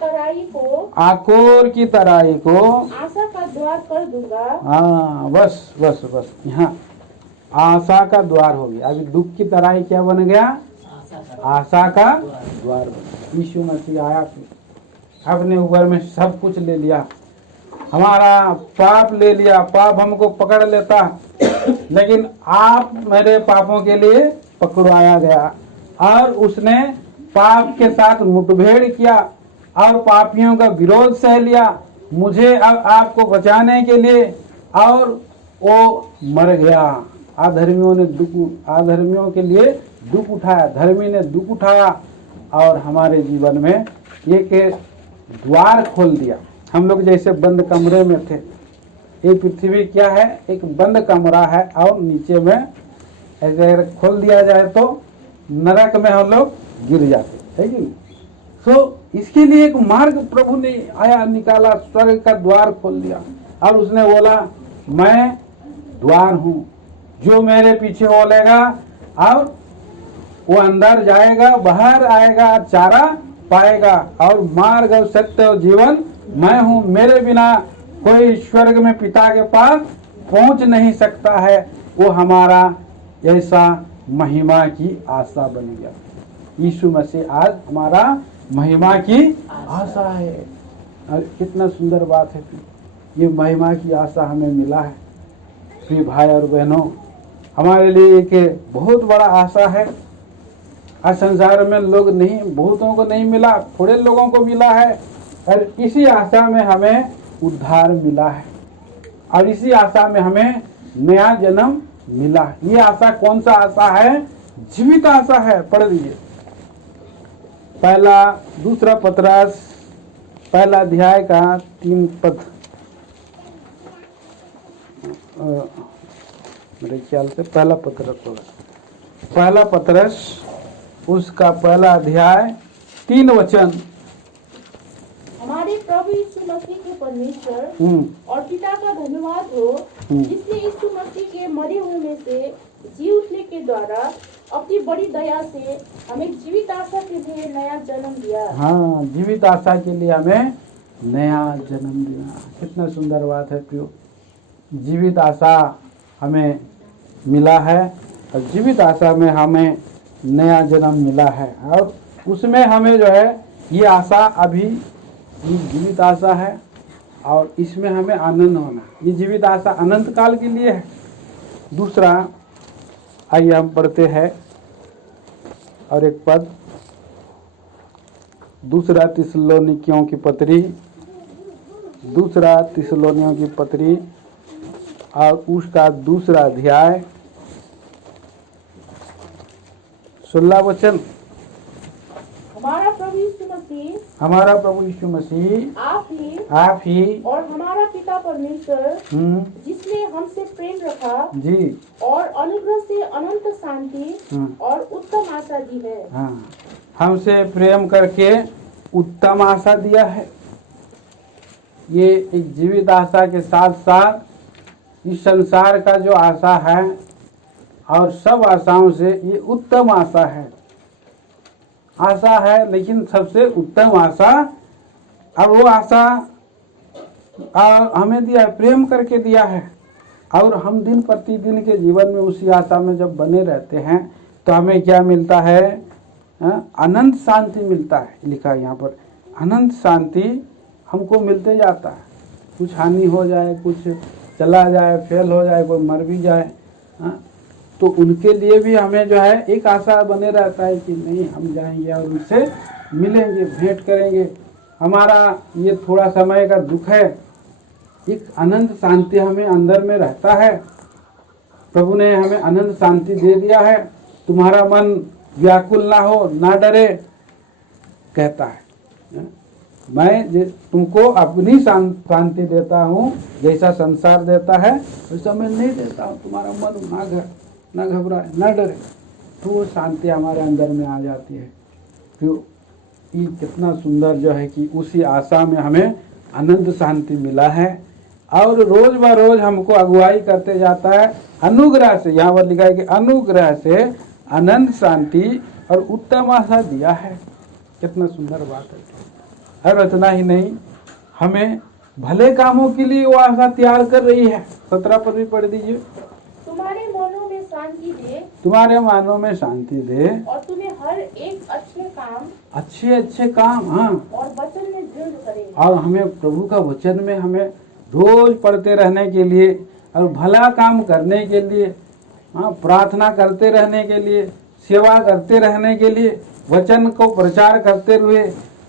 तराई को आशा का द्वार कर दूंगा। हाँ बस यहाँ आशा का द्वार हो गया। अभी दुख की तराई क्या बन गया, आशा का द्वार। यीशु मसीह आया, अपने ऊपर में सब कुछ ले लिया, हमारा पाप ले लिया, पाप हमको पकड़ लेता, लेकिन आप मेरे पापों के लिए पकड़वाया गया, और उसने पाप के साथ मुठभेड़ किया और पापियों का विरोध सह लिया मुझे अब आपको बचाने के लिए, और वो मर गया। अधर्मियों के लिए दुख उठाया, धर्मी ने दुख उठाया, और हमारे जीवन में एक द्वार खोल दिया। हम लोग जैसे बंद कमरे में थे, ये पृथ्वी क्या है, एक बंद कमरा है, और नीचे में अगर खोल दिया जाए तो नरक में हम लोग गिर जाते है कि नहीं। तो इसके लिए एक मार्ग प्रभु ने आया, निकाला, स्वर्ग का द्वार खोल दिया, और उसने बोला मैं द्वार हूँ, जो मेरे पीछे बोलेगा और वो अंदर जाएगा, बाहर आएगा, चारा पाएगा, और मार्ग और सत्य और जीवन मैं हूँ, मेरे बिना कोई स्वर्ग में पिता के पास पहुंच नहीं सकता है। वो हमारा ऐसा महिमा की आशा बन गया। यीशु मसीह आज हमारा महिमा की आशा है। और कितना सुंदर बात है, ये महिमा की आशा हमें मिला है। प्रिय भाई और बहनों, हमारे लिए एक बहुत बड़ा आशा है। आज संसार में लोग नहीं, बहुतों को नहीं मिला, थोड़े लोगों को मिला है, और इसी आशा में हमें उद्धार मिला है, और इसी आशा में हमें नया जन्म मिला। ये आशा कौन सा आशा है, जीवित आशा है। पढ़ लीजिए दूसरा पतरस पहला अध्याय का 3 पद, मेरे ख्याल से पहला पतरस होगा, पहला पतरस उसका पहला अध्याय 3 वचन। हमारे प्रभु यीशु मसीह के परमेश्वर और पिता का धन्यवाद हो, जिसने यीशु मसीह के मरे हुए में से जी उठने के द्वारा अपनी बड़ी दया से हमें जीवित आशा के लिए नया जन्म दिया। हाँ, जीवित आशा के लिए हमें नया जन्म दिया। कितना सुंदर बात है प्रियो, जीवित आशा हमें मिला है, और जीवित आशा में हमें नया जन्म मिला है और उसमें हमें जो है ये आशा अभी ये जीवित आशा है और इसमें हमें आनंद होना। ये जीवित आशा अनंत काल के लिए है। दूसरा, आइए हम पढ़ते हैं और एक पद, दूसरा थिस्सलुनीकियों की पत्री और उसका दूसरा अध्याय 16 वचन। हमारा प्रभु यीशु मसीह आप ही और हमारा पिता परमेश्वर जिसने हमसे प्रेम रखा जी और अनुग्रह से अनंत शांति और उत्तम आशा दी है। हाँ, हमसे प्रेम करके उत्तम आशा दिया है। ये एक जीवित आशा के साथ साथ इस संसार का जो आशा है और सब आशाओं से ये उत्तम आशा है। आशा है लेकिन सबसे उत्तम आशा, और वो आशा हमें दिया है, प्रेम करके दिया है। और हम दिन प्रतिदिन के जीवन में उसी आशा में जब बने रहते हैं तो हमें क्या मिलता है? अनंत शांति मिलता है। लिखा है यहाँ पर, अनंत शांति हमको मिलते जाता है। कुछ हानि हो जाए, कुछ चला जाए, फेल हो जाए, कोई मर भी जाए, तो उनके लिए भी हमें जो है एक आशा बने रहता है कि नहीं, हम जाएंगे और उनसे मिलेंगे, भेंट करेंगे। हमारा ये थोड़ा समय का दुख है, एक अनंत शांति हमें अंदर में रहता है। प्रभु ने हमें अनंत शांति दे दिया है। तुम्हारा मन व्याकुल ना हो, ना डरे, कहता है। मैं तुमको अपनी शांति देता हूँ, जैसा संसार देता है वैसा मैं नहीं देता हूँ। तुम्हारा मन ना घबराए, ना डरे, तो वो शांति हमारे अंदर में आ जाती है। तो ये कितना सुंदर जो है कि उसी आशा में हमें अनंत शांति मिला है और रोज ब रोज हमको अगुवाई करते जाता है अनुग्रह से। यहाँ पर लिखा है कि अनुग्रह से अनंत शांति और उत्तम आशा दिया है। कितना सुंदर बात है। और इतना ही नहीं, हमें भले कामों के लिए वो आशा तैयार कर रही है। 17 पद भी पढ़ दीजिए। तुम्हारे मनों में शांति दे, तुम्हारे मानों में शांति दे और तुम्हें हर एक अच्छे काम, हाँ, और वचन में दृढ़ करे। और हमें प्रभु का वचन में हमें रोज पढ़ते रहने के लिए और भला काम करने के लिए, हाँ, प्रार्थना करते रहने के लिए, सेवा करते रहने के लिए, वचन को प्रचार करते हुए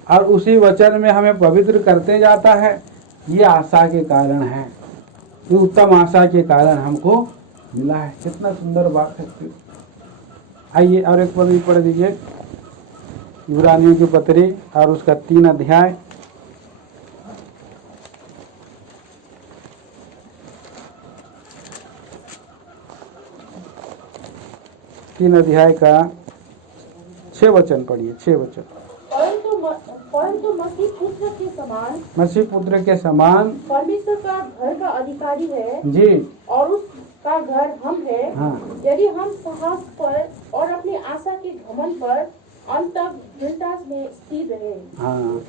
और उसी वचन में हमें पवित्र करते जाता है। ये आशा के कारण है, ये उत्तम आशा के कारण हमको मिला है। कितना सुंदर बात है। आइए और एक पद भी पढ़ दीजिए, इब्रानियों की पत्री और उसका 3 अध्याय। तीन अध्याय का 6 वचन पढ़िए, 6 वचन। परंतु मसीह पुत्र के समान परमेश्वर का घर का अधिकारी है जी, और उसका घर हम है। हाँ। यदि हम साहस पर और अपनी आशा के घमंड पर अंत तक दृढ़ता में स्थिर रहे। हाँ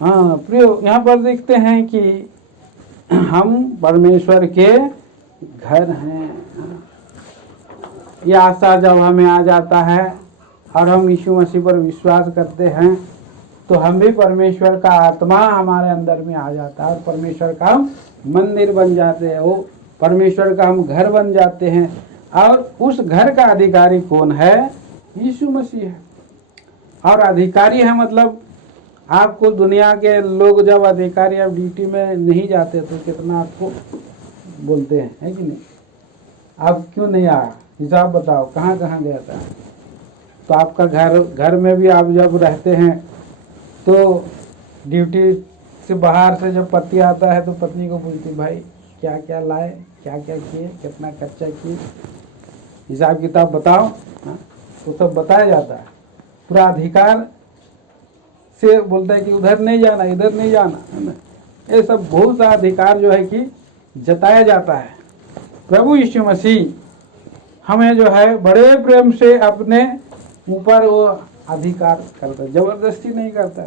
हाँ प्रियो, यहाँ पर देखते हैं कि हम परमेश्वर के घर हैं। ये आशा जब हमें आ जाता है और हम यीशु मसीह पर विश्वास करते हैं तो हम भी परमेश्वर का आत्मा हमारे अंदर में आ जाता है और परमेश्वर का हम मंदिर बन जाते हैं, वो परमेश्वर का हम घर बन जाते हैं। और उस घर का अधिकारी कौन है? यीशु मसीह है। और अधिकारी है मतलब आपको दुनिया के लोग जब अधिकारी आप ड्यूटी में नहीं जाते तो कितना आपको बोलते हैं, है कि नहीं? आप क्यों नहीं आया, हिसाब बताओ, कहाँ कहाँ गया था। तो आपका घर में भी आप जब रहते हैं तो ड्यूटी से बाहर से जब पति आता है तो पत्नी को पूछती, भाई क्या क्या लाए, क्या क्या किए, कितना खर्चा किए, हिसाब किताब बताओ। हाँ, तो सब बताया जाता है। पूरा अधिकार से बोलता है कि उधर नहीं जाना, इधर नहीं जाना, है ना। ये सब बहुत सा अधिकार जो है कि जताया जाता है। प्रभु यीशु मसीह हमें जो है बड़े प्रेम से अपने ऊपर वो अधिकार करता है, जबरदस्ती नहीं करता।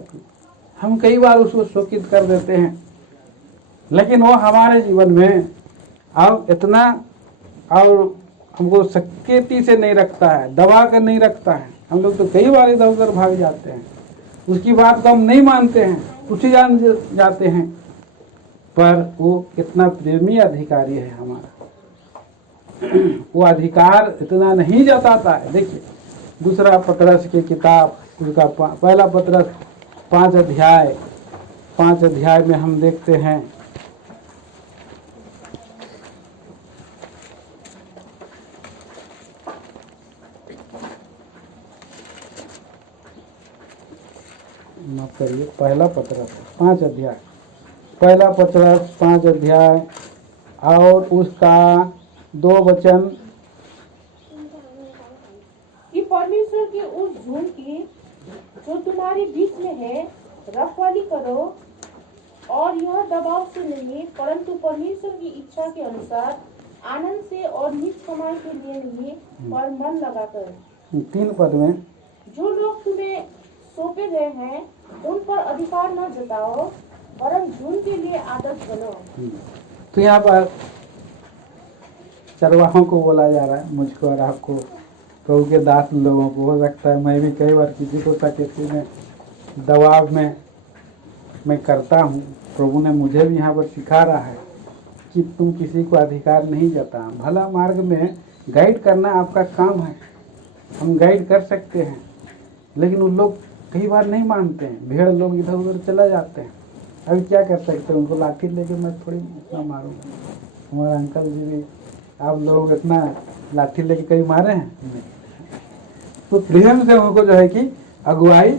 हम कई बार उसको शोकित कर देते हैं, लेकिन वो हमारे जीवन में और इतना और हमको सकेती से नहीं रखता है, दबा कर नहीं रखता है। हम लोग तो कई बार इधर उधर भाग जाते हैं, उसकी बात को हम नहीं मानते हैं, उसी जान जाते हैं, पर वो कितना प्रेमी अधिकारी है हमारा। वो अधिकार इतना नहीं जताता है। देखिए दूसरा पतरस की किताब, उसका पहला पतरस 5 अध्याय में हम देखते हैं माफ करिए, पहला पतरस 5 अध्याय, पहला पतरस 5 अध्याय और उसका 2 वचन। कि परमेश्वर के उस झूठ की जो तुम्हारे बीच में है रखवाली करो, और यह दबाव से नहीं परंतु परमेश्वर की इच्छा के अनुसार आनंद से और निज कमाई के लिए नहीं पर मन लगाकर। 3 पद में, जो लोग तुम्हें सौंपे गए हैं उन पर अधिकार न जताओ वरन झूठ के लिए आदत बनो। तो यहाँ पर चरवाहों को बोला जा रहा है, मुझको और आपको, प्रभु के दास लोगों को। हो सकता है मैं भी कई बार किसी को किसी में दबाव में मैं करता हूँ। प्रभु ने मुझे भी यहाँ पर सिखा रहा है कि तुम किसी को अधिकार नहीं जता। भला मार्ग में गाइड करना आपका काम है, हम गाइड कर सकते हैं, लेकिन उन लोग कई बार नहीं मानते हैं। भेड़ लोग इधर उधर चला जाते हैं, अभी क्या कर सकते हैं? उनको लाठी लेके मैं थोड़ी इतना मारूंगा। हमारे अंकल जी भी, आप लोग इतना लाठी लेके कहीं मारे हैं? नहीं। तो प्रेम से उनको जो है कि अगुवाई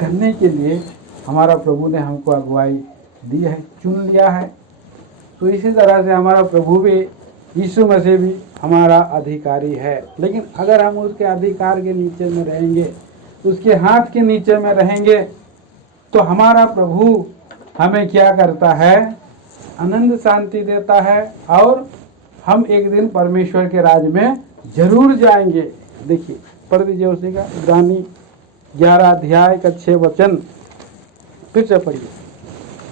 करने के लिए हमारा प्रभु ने हमको अगुवाई दी है, चुन लिया है। तो इसी तरह से हमारा प्रभु भी, यीशु मसीह भी हमारा अधिकारी है। लेकिन अगर हम उसके अधिकार के नीचे में रहेंगे, उसके हाथ के नीचे में रहेंगे, तो हमारा प्रभु हमें क्या करता है? आनंद शांति देता है, और हम एक दिन परमेश्वर के राज में जरूर जाएंगे। देखिए पढ़ दीजिए उसी का इब्रानी 11 अध्याय का 6 वचन, फिर से पढ़िए।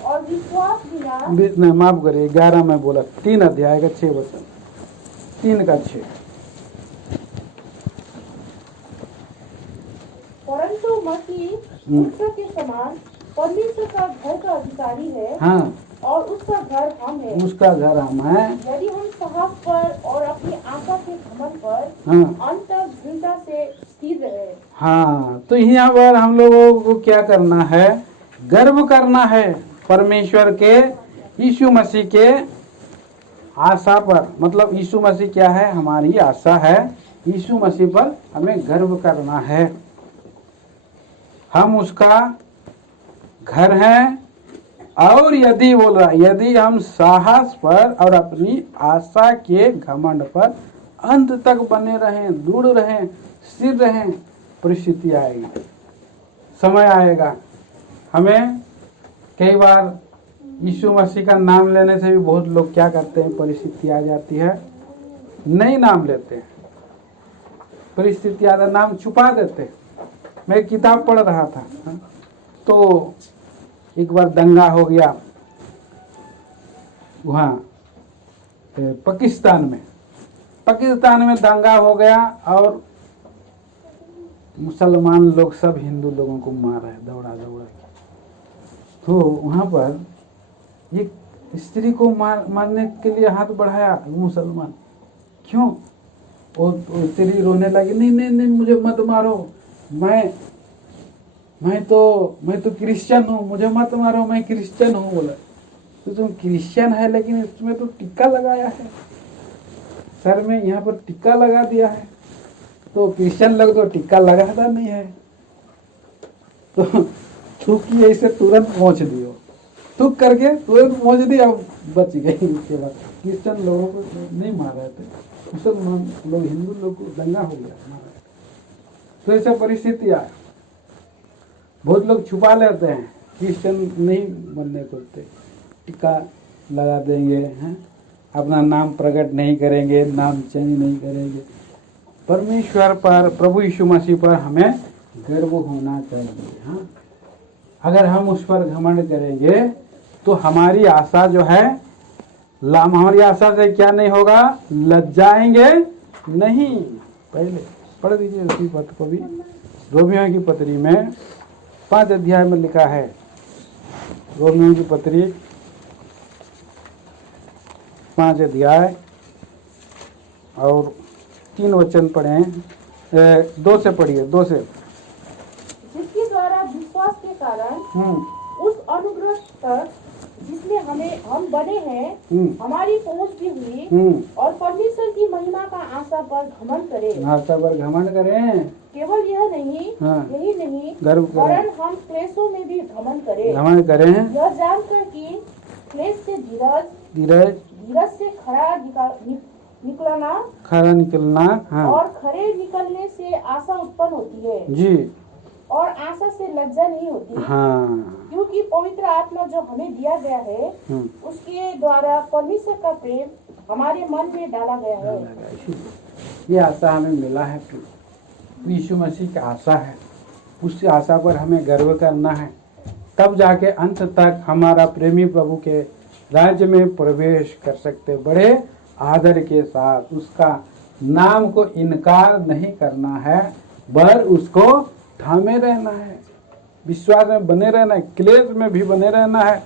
और विश्वास बिना, माफ करिए 11 में बोला, 3 अध्याय का 6 वचन, 3 का 6। परंतु मसीह पुत्र के समान परमेश्वर का घर का अधिकारी है। हाँ, और उसका घर हम है। उसका घर हम है। यदि हम साहस पर और अपनी आशा के घमंड पर हाँ, अंत तक दृढ़ता से स्थिर रहे। हाँ, तो यहाँ पर हम लोगों को क्या करना है? गर्व करना है परमेश्वर के, यीशु मसीह के आशा पर। मतलब यीशु मसीह क्या है? हमारी आशा है। यीशु मसीह पर हमें गर्व करना है। हम उसका घर हैं। और यदि बोल रहा, यदि हम साहस पर और अपनी आशा के घमंड पर अंत तक बने रहें, दृढ़ रहें, स्थिर रहें, परिस्थिति आएगी, समय आएगा। हमें कई बार यीशु मसीह का नाम लेने से भी बहुत लोग क्या करते हैं? परिस्थिति आ जाती है, नहीं नाम लेते हैं, परिस्थिति आधा नाम छुपा देते हैं। मैं एक किताब पढ़ रहा था, तो एक बार दंगा हो गया वहाँ पाकिस्तान में दंगा हो गया, और मुसलमान लोग सब हिंदू लोगों को मार रहे हैं दौड़ा दौड़ा के। तो वहाँ पर एक स्त्री को मारने के लिए हाथ बढ़ाया मुसलमान। क्यों? वो स्त्री रोने लगी, नहीं नहीं नहीं, मुझे मत मारो, मैं तो क्रिश्चियन हूँ, मुझे मत मारो, मैं क्रिश्चियन हूँ। बोला, तो तुम क्रिश्चियन है लेकिन इसमें तो टिक्का लगाया है, सर में यहाँ पर टिक्का लगा दिया है। तो क्रिश्चियन लोग तो टिक्का लगाता नहीं है, तो थूकी ऐसे तुरंत पहुँच दियो, थूक करके तुरंत पहुँच दी, अब बच गई। उसके बाद क्रिश्चियन लोगों को नहीं मार रहे थे, मुसलमान लोग, हिंदू लोग को दंगा हो गया मारा। तो ऐसा परिस्थिति आया। बहुत लोग छुपा लेते हैं, क्रिश्चियन नहीं बनने को, टिक्का लगा देंगे, हैं, अपना नाम प्रकट नहीं करेंगे, नाम चेंज नहीं करेंगे। परमेश्वर पर, प्रभु यीशु मसीह पर हमें गर्व होना चाहिए। हाँ, अगर हम उस पर घमंड करेंगे तो हमारी आशा जो है, हमारी आशा से क्या नहीं होगा? लज्जाएंगे नहीं, पहले पढ़ दीजिए उसी पद को भी। रोमियो की पत्री में 5 अध्याय में लिखा है, रोमियो की पत्री 5 अध्याय और 3 वचन पढ़ें। 2 से पढ़िए, 2 से। जिसके द्वारा विश्वास के कारण उस अनुग्रह तक जिसमें हम बने हैं हमारी पहुंच भी हुई और परमेश्वर की महिमा का आशा पर घमंड करें। आशा पर घमंड करें। केवल यह नहीं, यही नहीं, वरन हम क्लेशों में भी घमंड करें। यह जानकर कि क्लेश से धीरज से खरा निकलना और खरे निकलने से आशा उत्पन्न होती है जी, और आशा से लज्जा नहीं होती। क्योंकि पवित्र आत्मा जो हमें दिया गया है उसके द्वारा परमेश्वर का प्रेम हमारे मन में डाला गया है। ये आशा हमें मिला है, यीशु मसीह की आशा है। उस आशा पर हमें गर्व करना है, तब जाके अंत तक हमारा प्रेमी प्रभु के राज्य में प्रवेश कर सकते। बड़े आदर के साथ उसका नाम को इनकार नहीं करना है, बर उसको थामे रहना है, विश्वास में बने रहना है, क्लेश में भी बने रहना है।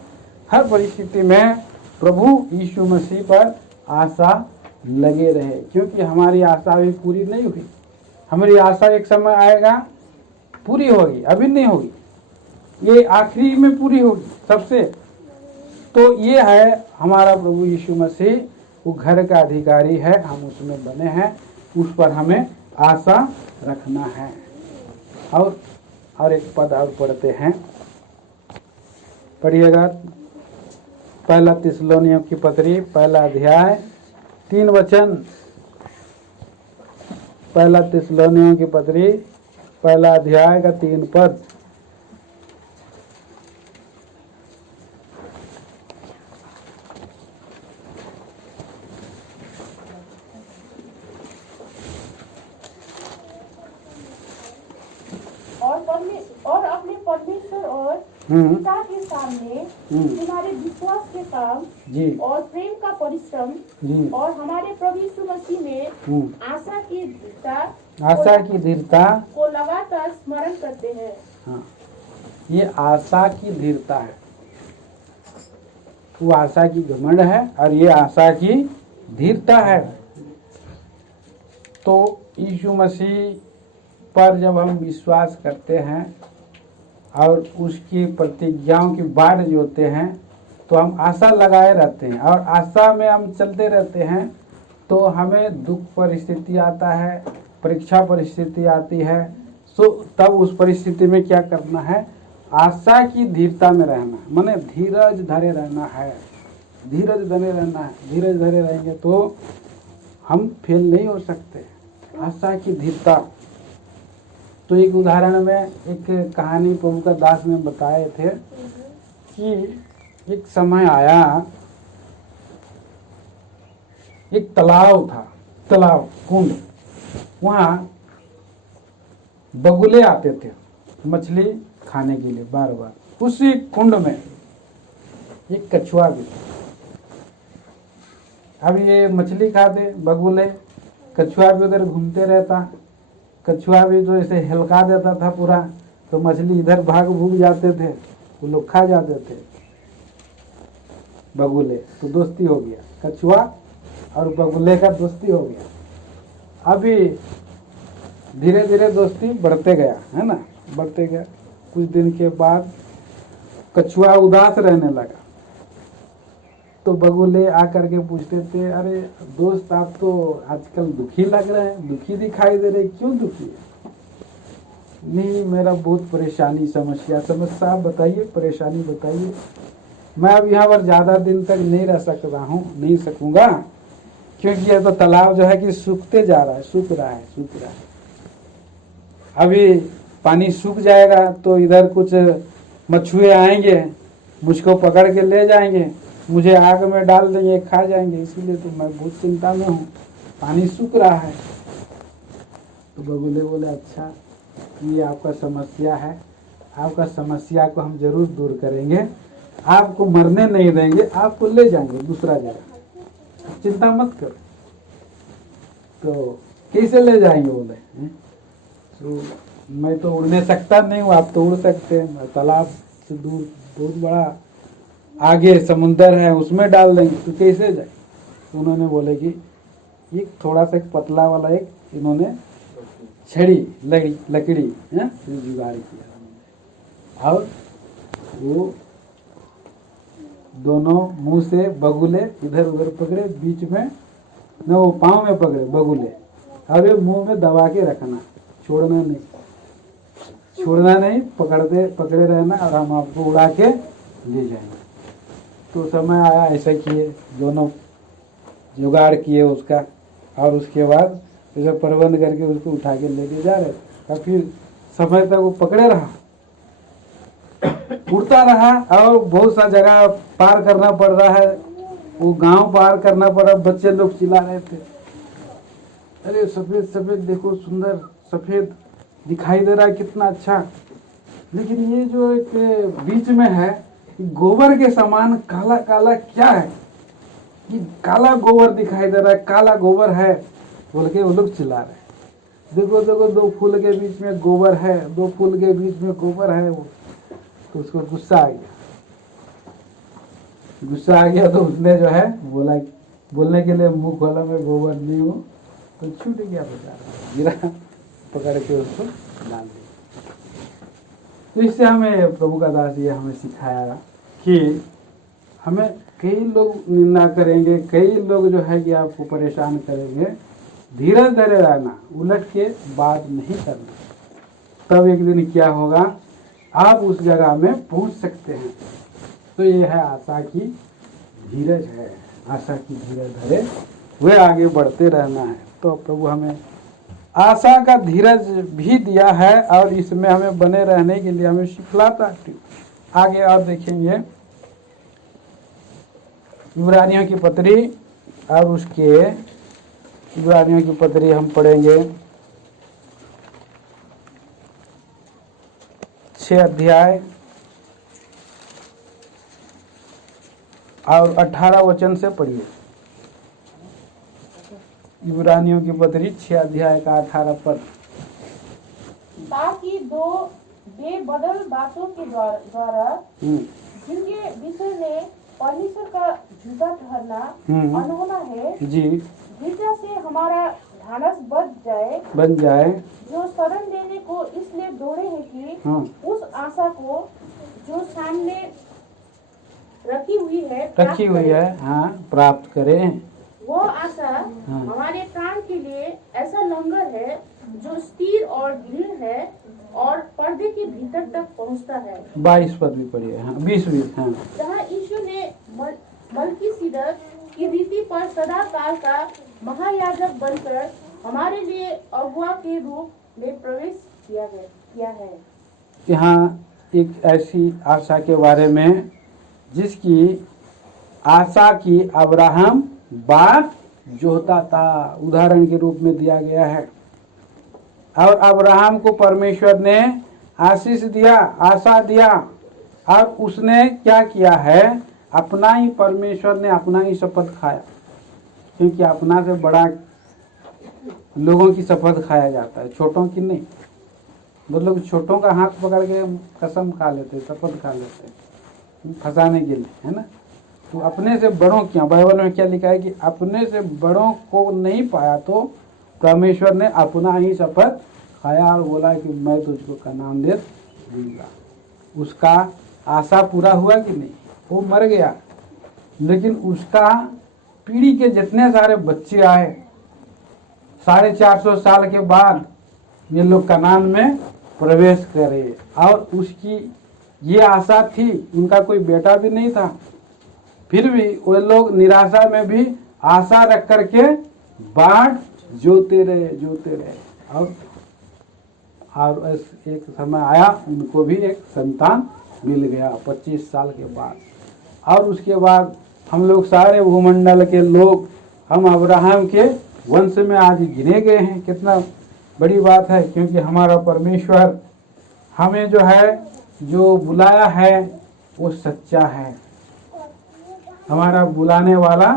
हर परिस्थिति में प्रभु यीशु मसीह पर आशा लगे रहे, क्योंकि हमारी आशा अभी पूरी नहीं हुई। हमारी आशा एक समय आएगा पूरी होगी, अभी नहीं होगी, ये आखिरी में पूरी होगी सबसे। तो ये है हमारा प्रभु यीशु मसीह, वो घर का अधिकारी है, हम उसमें बने हैं, उस पर हमें आशा रखना है। और एक पद और पढ़ते हैं, पढ़िएगा। 1 थिस्सलुनीकियों की पत्री 1 अध्याय 3 वचन। 1 थिस्सलुनीकियों की पत्री 1 अध्याय का 3 पद। और अपने परमेश्वर और पिता के सामने तुम्हारे विश्वास के काम और प्रेम का परिश्रम और हमारे प्रभु यीशु मसीह में आशा की दृढ़ता को लगातार स्मरण करते हैं। हाँ, ये आशा की दृढ़ता है, वो आशा की घमंड है और ये आशा की दृढ़ता है। तो यीशु मसीह पर जब हम विश्वास करते हैं और उसकी प्रतिज्ञाओं की बाट जोते हैं तो हम आशा लगाए रहते हैं, और आशा में हम चलते रहते हैं। तो हमें दुख परिस्थिति आता है, परीक्षा परिस्थिति आती है, तो तब उस परिस्थिति में क्या करना है? आशा की दृढ़ता में रहना, माने धीरज धरे रहना है, धीरज धरे रहना है। धीरज धरे रहेंगे तो हम फेल नहीं हो सकते। आशा की दृढ़ता। तो एक उदाहरण में एक कहानी प्रभु का दास ने बताए थे कि एक समय आया, एक तालाब था, तालाब कुंड, वहाँ बगुले आते थे मछली खाने के लिए बार बार। उसी कुंड में एक कछुआ भी था। अब ये मछली खाते बगुले, कछुआ भी उधर घूमते रहता। कछुआ भी तो ऐसे हिलका देता था पूरा, तो मछली इधर भाग भूग जाते थे, वो लोग खा जाते थे बगुले। तो दोस्ती हो गया, कछुआ और बगुले का दोस्ती हो गया। अभी धीरे धीरे दोस्ती बढ़ते गया, है ना, बढ़ते गया। कुछ दिन के बाद कछुआ उदास रहने लगा, तो बगुले आकर के पूछते थे, अरे दोस्त आप तो आजकल दुखी लग रहे हैं, दुखी दिखाई दे रहे, क्यों दुखी है? नहीं, मेरा बहुत परेशानी समस्या आप बताइए, परेशानी बताइए। मैं अब यहाँ पर ज़्यादा दिन तक नहीं रह सकता हूँ, नहीं सकूँगा, क्योंकि यह तो तालाब जो है कि सूखते जा रहा है, सूख रहा है। अभी पानी सूख जाएगा तो इधर कुछ मछुए आएंगे, मुझको पकड़ के ले जाएंगे, मुझे आग में डाल देंगे, खा जाएंगे। इसीलिए तो मैं बहुत चिंता में हूँ, पानी सूख रहा है। तो बगुले बोले, अच्छा ये आपका समस्या है, आपका समस्या को हम जरूर दूर करेंगे, आपको मरने नहीं देंगे, आपको ले जाएंगे दूसरा जगह, चिंता मत करो। तो कैसे ले जाएंगे बोले हैं? तो मैं तो उड़ने सकता नहीं हूँ, आप तो उड़ सकते हैं। तालाब से दूर बहुत बड़ा आगे समुंदर है, उसमें डाल देंगे तो कैसे जाए? तो उन्होंने बोले कि एक थोड़ा सा पतला वाला एक इन्होंने छड़ी लकड़ी जुगाड़ किया और वो दोनों मुंह से बगुले इधर उधर पकड़े, बीच में न वो पाँव में पकड़े बगुले, और ये मुंह में दबा के रखना, छोड़ना नहीं, पकड़े रहना और हम आपको उड़ा के ले जाएंगे। तो समय आया ऐसा किए, दोनों जुगाड़ किए उसका, और उसके बाद ऐसा प्रबंध करके उसको उठा के लेके जा रहे। और फिर समय तक वो पकड़े रहा, उड़ता रहा, और बहुत सा जगह पार करना पड़ रहा है, वो गांव पार करना पड़ा। बच्चे लोग चिल्ला रहे थे, अरे सफेद सफेद देखो, सुंदर सफेद दिखाई दे रहा है, कितना अच्छा। लेकिन ये जो एक बीच में है गोबर के समान काला काला क्या है? ये काला गोबर दिखाई दे रहा है, काला गोबर है बोल के वो लोग चिल्ला रहे। देखो देखो, दो फूल के बीच में गोबर है, दो फूल के बीच में गोबर है। वो तो उसको गुस्सा आ गया तो उसने जो है बोलने के लिए मुंह खोला, मैं गोबर नहीं हूँ, तो छूट गया बेचारा, गिरा, पकड़ के उसको डाल दिया। तो इससे हमें प्रभु का दास ये हमें सिखाया कि हमें कई लोग निंदा करेंगे, कई लोग जो है कि आपको परेशान करेंगे, धीरज धरे रहना, उलट के बात नहीं करना, तब एक दिन क्या होगा, आप उस जगह में पहुंच सकते हैं। तो ये है आशा की धीरज है, आशा की धीरज धरे वे आगे बढ़ते रहना है। तो प्रभु हमें आशा का धीरज भी दिया है, और इसमें हमें बने रहने के लिए हमें सिखलाता है। आगे और देखेंगे इब्रानियों की पत्री, और उसके इब्रानियों की पत्री हम पढ़ेंगे 6 अध्याय और 18 वचन से पढ़िए। इब्रानियों की पत्री 6 अध्याय का 18 पद। ताकि दो बेबदल बातों के द्वारा जिनके विषय में परमेश्वर का झूठा ठहरना अनहोना है जी, गिरजा से हमारा ढाढ़स बन जाए, जो शरण देने को इसलिए दौड़े हैं कि उस आशा को जो सामने रखी हुई है प्राप्त करें। वो आशा हमारे प्राण के लिए ऐसा लंगर है जो स्थिर और दृढ़ है और पर्दे के भीतर तक पहुंचता है। 22 पद भी पढ़िए, 20 जहाँ यीशु ने मलकीसिदक की रीति पर सदा काल का महायाजक बनकर हमारे लिए अगुआ के रूप में प्रवेश किया है। यहाँ एक ऐसी आशा के बारे में जिसकी आशा की अब्राहम बात जोता था, उदाहरण के रूप में दिया गया है। और अब्राहम को परमेश्वर ने आशीष दिया, आशा दिया, और उसने क्या किया है, अपना ही परमेश्वर ने अपना ही शपथ खाया, क्योंकि अपना से बड़ा लोगों की शपथ खाया जाता है, छोटों की नहीं। मतलब छोटों का हाथ पकड़ के कसम खा लेते, शपथ खा लेते फंसाने के लिए, है ना। तो अपने से बड़ों क्या, बाइबल में क्या लिखा है कि अपने से बड़ों को नहीं पाया तो परमेश्वर ने अपना ही शपथ खाया और बोला कि मैं तुझको कनान देश दूंगा। उसका आशा पूरा हुआ कि नहीं? वो मर गया, लेकिन उसका पीढ़ी के जितने सारे बच्चे आए, 450 साल के बाद ये लोग कनान में प्रवेश करे। और उसकी ये आशा थी, उनका कोई बेटा भी नहीं था, फिर भी वो लोग निराशा में भी आशा रख करके बाट जोते रहे। और एक समय आया, उनको भी एक संतान मिल गया 25 साल के बाद। और उसके बाद हम लोग सारे भूमंडल के लोग, हम अब्राहम के वंश में आज गिने गए हैं। कितना बड़ी बात है, क्योंकि हमारा परमेश्वर हमें जो है, जो बुलाया है वो सच्चा है। हमारा बुलाने वाला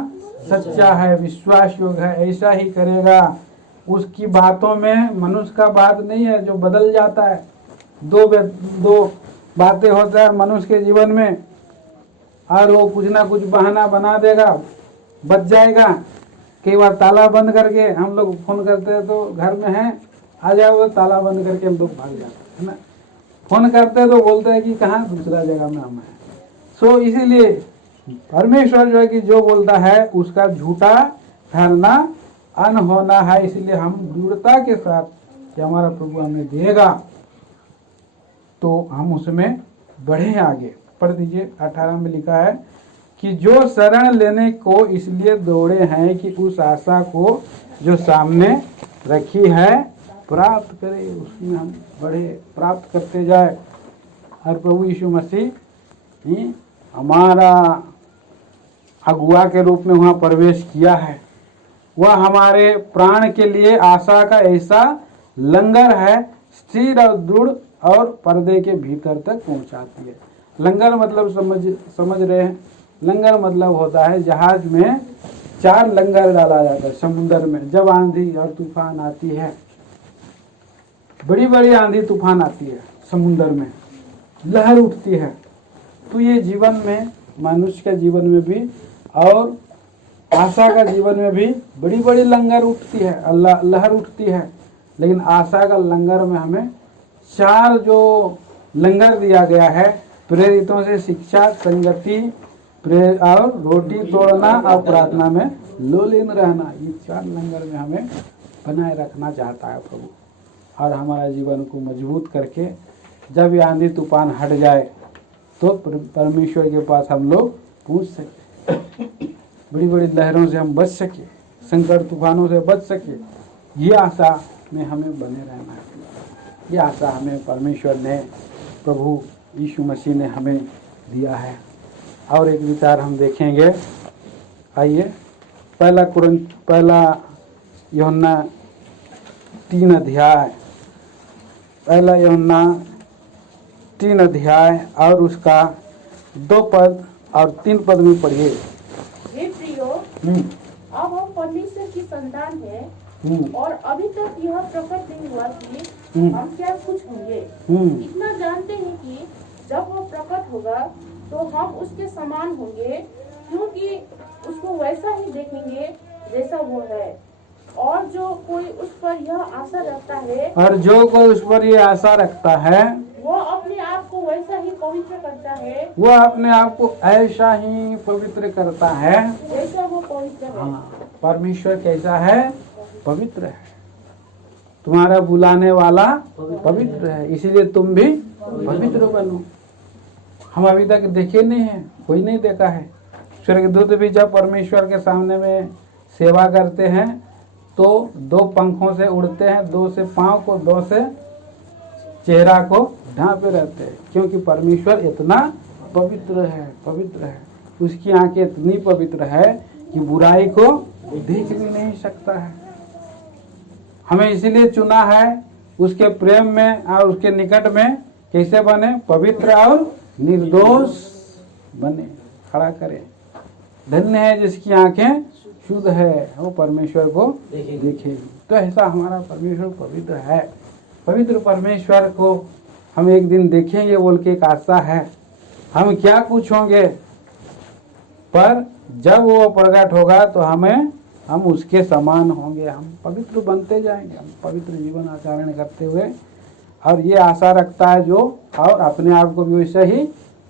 सच्चा है, विश्वास योग्य है, ऐसा ही करेगा। उसकी बातों में मनुष्य का बात नहीं है जो बदल जाता है। दो बातें होता है मनुष्य के जीवन में, और वो कुछ ना कुछ बहाना बना देगा, बच जाएगा। कई बार ताला बंद करके हम लोग फोन करते हैं तो घर में है, आ जाओ, ताला बंद करके हम लोग भाग जाते हैं ना। फोन करते तो बोलते हैं कि कहाँ, दूसरा जगह में हम हैं। सो इसीलिए परमेश्वर जो है कि जो बोलता है उसका झूठा ठहरना अनहोना है। इसलिए हम दृढ़ता के साथ कि हमारा प्रभु हमें देगा तो हम उसमें बढ़े आगे। पढ़ दीजिए 18 में लिखा है कि जो शरण लेने को इसलिए दौड़े हैं कि उस आशा को जो सामने रखी है प्राप्त करे, उसमें हम बढ़े, प्राप्त करते जाए। और प्रभु यीशु मसीह ही हमारा अगुआ के रूप में वहाँ प्रवेश किया है। वह हमारे प्राण के लिए आशा का ऐसा लंगर है, स्थिर और दृढ़ और पर्दे के भीतर तक पहुंचाती है। लंगर मतलब समझ रहे हैं? लंगर मतलब होता है जहाज में 4 लंगर डाला जाता है समुद्र में। जब आंधी और तूफान आती है, बड़ी बड़ी आंधी तूफान आती है समुद्र में, लहर उठती है, तो ये जीवन में, मनुष्य के जीवन में भी और आशा का जीवन में भी बड़ी बड़ी लंगर उठती है, लहर उठती है। लेकिन आशा का लंगर में हमें 4 जो लंगर दिया गया है, प्रेरितों से शिक्षा, संगति और रोटी तोड़ना और प्रार्थना में लोलीन रहना, ये 4 लंगर में हमें बनाए रखना चाहता है प्रभु। और हमारा जीवन को मजबूत करके जब ये आंधी तूफान हट जाए तो परमेश्वर के पास हम लोग पहुंच सके, बड़ी बड़ी लहरों से हम बच सके, संकट तूफानों से बच सके। ये आशा में हमें बने रहना है। ये आशा हमें परमेश्वर ने, प्रभु यीशु मसीह ने हमें दिया है। और एक विचार हम देखेंगे, आइए पहला यूहन्ना 3 अध्याय, पहला यूहन्ना 3 अध्याय और उसका 2 पद और 3 पद में पढ़िए। हे प्रियो, अब हम परमेश्वर की संतान हैं और अभी तक यह प्रकट नहीं हुआ कि हम क्या कुछ होंगे। इतना जानते हैं कि जब वो प्रकट होगा तो हम उसके समान होंगे, क्योंकि उसको वैसा ही देखेंगे जैसा वो है। और जो कोई उस पर यह आशा रखता है, वो अपने आप को वैसा ही पवित्र करता है, वो अपने आप को ऐसा ही पवित्र करता है जैसा वो पवित्र है। हाँ, परमेश्वर कैसा है? पवित्र है। तुम्हारा बुलाने वाला पवित्र है, इसीलिए तुम भी पवित्र बनो। हम अभी तक देखे नहीं है, कोई नहीं देखा है। स्वर्गदूत भी जब परमेश्वर के सामने में सेवा करते हैं तो 2 पंखों से उड़ते हैं, 2 से पाँव को, 2 से चेहरा को ढांपे रहते हैं, क्योंकि परमेश्वर इतना पवित्र है, पवित्र है। उसकी आंखें इतनी पवित्र है कि बुराई को देख भी नहीं सकता है। हमें इसीलिए चुना है उसके प्रेम में और उसके निकट में कैसे बने? पवित्र और निर्दोष बने, खड़ा करें। धन्य है जिसकी आंखें शुद्ध है, वो परमेश्वर को देखेगी। तो ऐसा हमारा परमेश्वर पवित्र है। पवित्र परमेश्वर को हम एक दिन देखेंगे बोल के एक आशा है। हम क्या कुछ होंगे, पर जब वो प्रकट होगा तो हम उसके समान होंगे, हम पवित्र बनते जाएंगे, हम पवित्र जीवन आचरण करते हुए। और ये आशा रखता है जो, और अपने आप को भी वैसे ही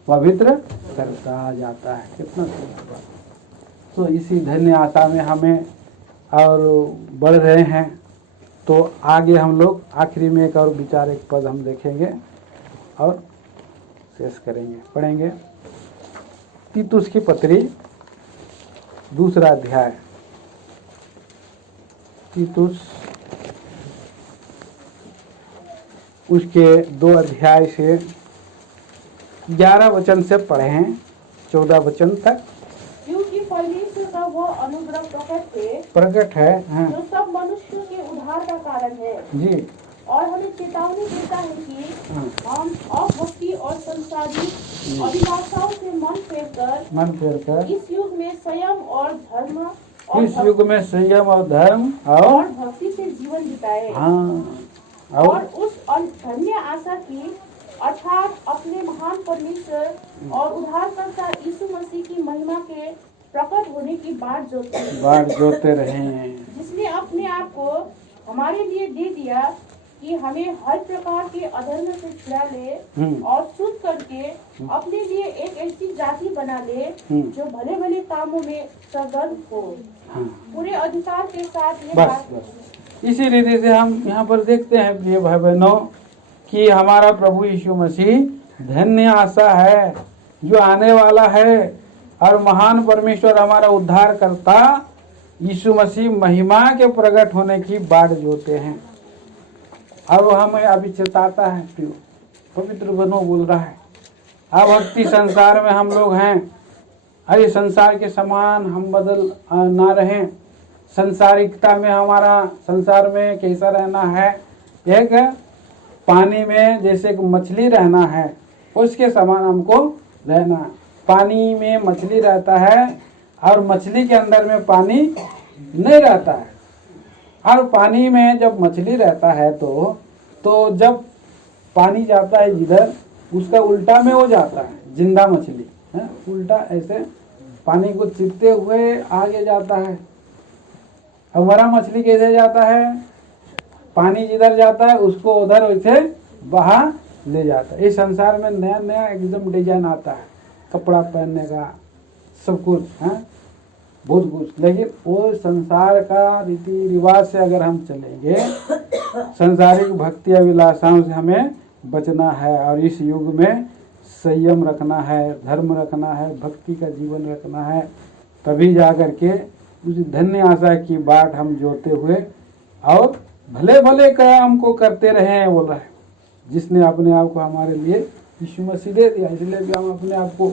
पवित्र करता जाता है। कितना सुंदर बात। तो इसी धन्य आशा में हमें और बढ़ रहे हैं। तो आगे हम लोग आखिरी में एक और विचार, एक पद हम देखेंगे और शेष करेंगे, पढ़ेंगे। तीतुस की पत्री 2 अध्याय, तीतुस उसके 2 अध्याय से 11 वचन से पढ़ें 14 वचन तक। क्योंकि परमेश्वर का वह अनुग्रह प्रकट है हाँ। जो सब मनुष्यों के उद्धार का कारण है जी, और हमें चेतावनी देता है कि हम अभक्ति और संसारिक अभिलाषाओं से मन फेर कर इस इस युग में संयम और धर्म इस युग में संयम और धर्म और और भक्ति से जीवन बिताए हाँ और और उस धन्य आशा की अर्थात अपने महान परमेश्वर और उद्धारकर्ता यीशु मसीह की महिमा के प्रकट होने की बाट जोते रहे। जिसने अपने आप को हमारे लिए दे दिया कि हमें हर प्रकार के अधर्म से छुड़ा ले और शुद्ध करके अपने लिए एक ऐसी जाति बना ले जो भले भले कामों में सरगर्म हो। हाँ। पूरे अधिकार के साथ ये बस बात बस इसी रीति से हम यहाँ पर देखते हैं प्रिय भाई बहनों कि हमारा प्रभु यीशु मसीह धन्य आशा है जो आने वाला है और महान परमेश्वर हमारा उद्धार करता यीशु मसीह महिमा के प्रकट होने की बाट जोते हैं। अब हमें अभी चेताता है प्रियो, पवित्र बनो बोल रहा है अब भक्ति संसार में हम लोग हैं, अरे संसार के समान हम बदल ना रहें। संसारिकता में हमारा संसार में कैसा रहना है, एक पानी में जैसे मछली रहना है उसके समान हमको रहना। पानी में मछली रहता है और मछली के अंदर में पानी नहीं रहता है। और पानी में जब मछली रहता है तो जब पानी जाता है जिधर उसका उल्टा में हो जाता है, जिंदा मछली है उल्टा ऐसे पानी को चिपते हुए आगे जाता है। अब मरा मछली कैसे जाता है, पानी जिधर जाता है उसको उधर वैसे बहा ले जाता है। इस संसार में नया नया एकदम डिजाइन आता है कपड़ा पहनने का, सब कुछ है बहुत कुछ, लेकिन वो संसार का रीति रिवाज से अगर हम चलेंगे, संसारिक भक्ति अभिलाषाओं से हमें बचना है और इस युग में संयम रखना है, धर्म रखना है, भक्ति का जीवन रखना है, तभी जाकर के उस धन्य आशा की बाट हम जोते हुए और भले भले काम को करते रहे हैं बोल रहा है, जिसने अपने आप को हमारे लिए यीशु मसीह दे दिया। इसलिए भी हम अपने आप को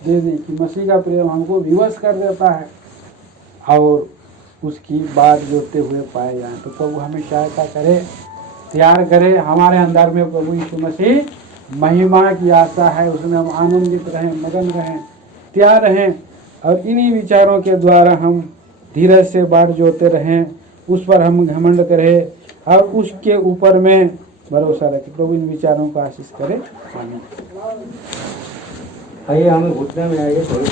दे दें कि मसीह का प्रेम हमको विवश कर देता है और उसकी बात जोते हुए पाए जाएं। तो प्रभु हमें सहायता करे, तैयार करे, हमारे अंदर में प्रभु यीशु मसीह महिमा की आशा है, उसमें हम आनंदित रहें, मगन रहें, तैयार रहें और इन्हीं विचारों के द्वारा हम धीरज से बात जोते रहें, उस पर हम घमंड करें और उसके ऊपर में भरोसा रखें। प्रभु इन विचारों को आशीष करे। आमीन। आइए हमें घुटने में आइए थोड़ी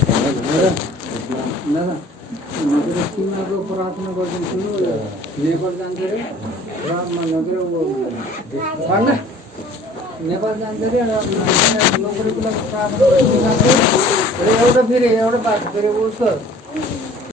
प्रार्थना गर्छन् सुन्नु नेपाल जान्छ रे लगेर नेपाल जान्छ रे नोकरीको लागि प्रार्थना गर्छ। एउटा फेरि एउटा बात फेरि उसको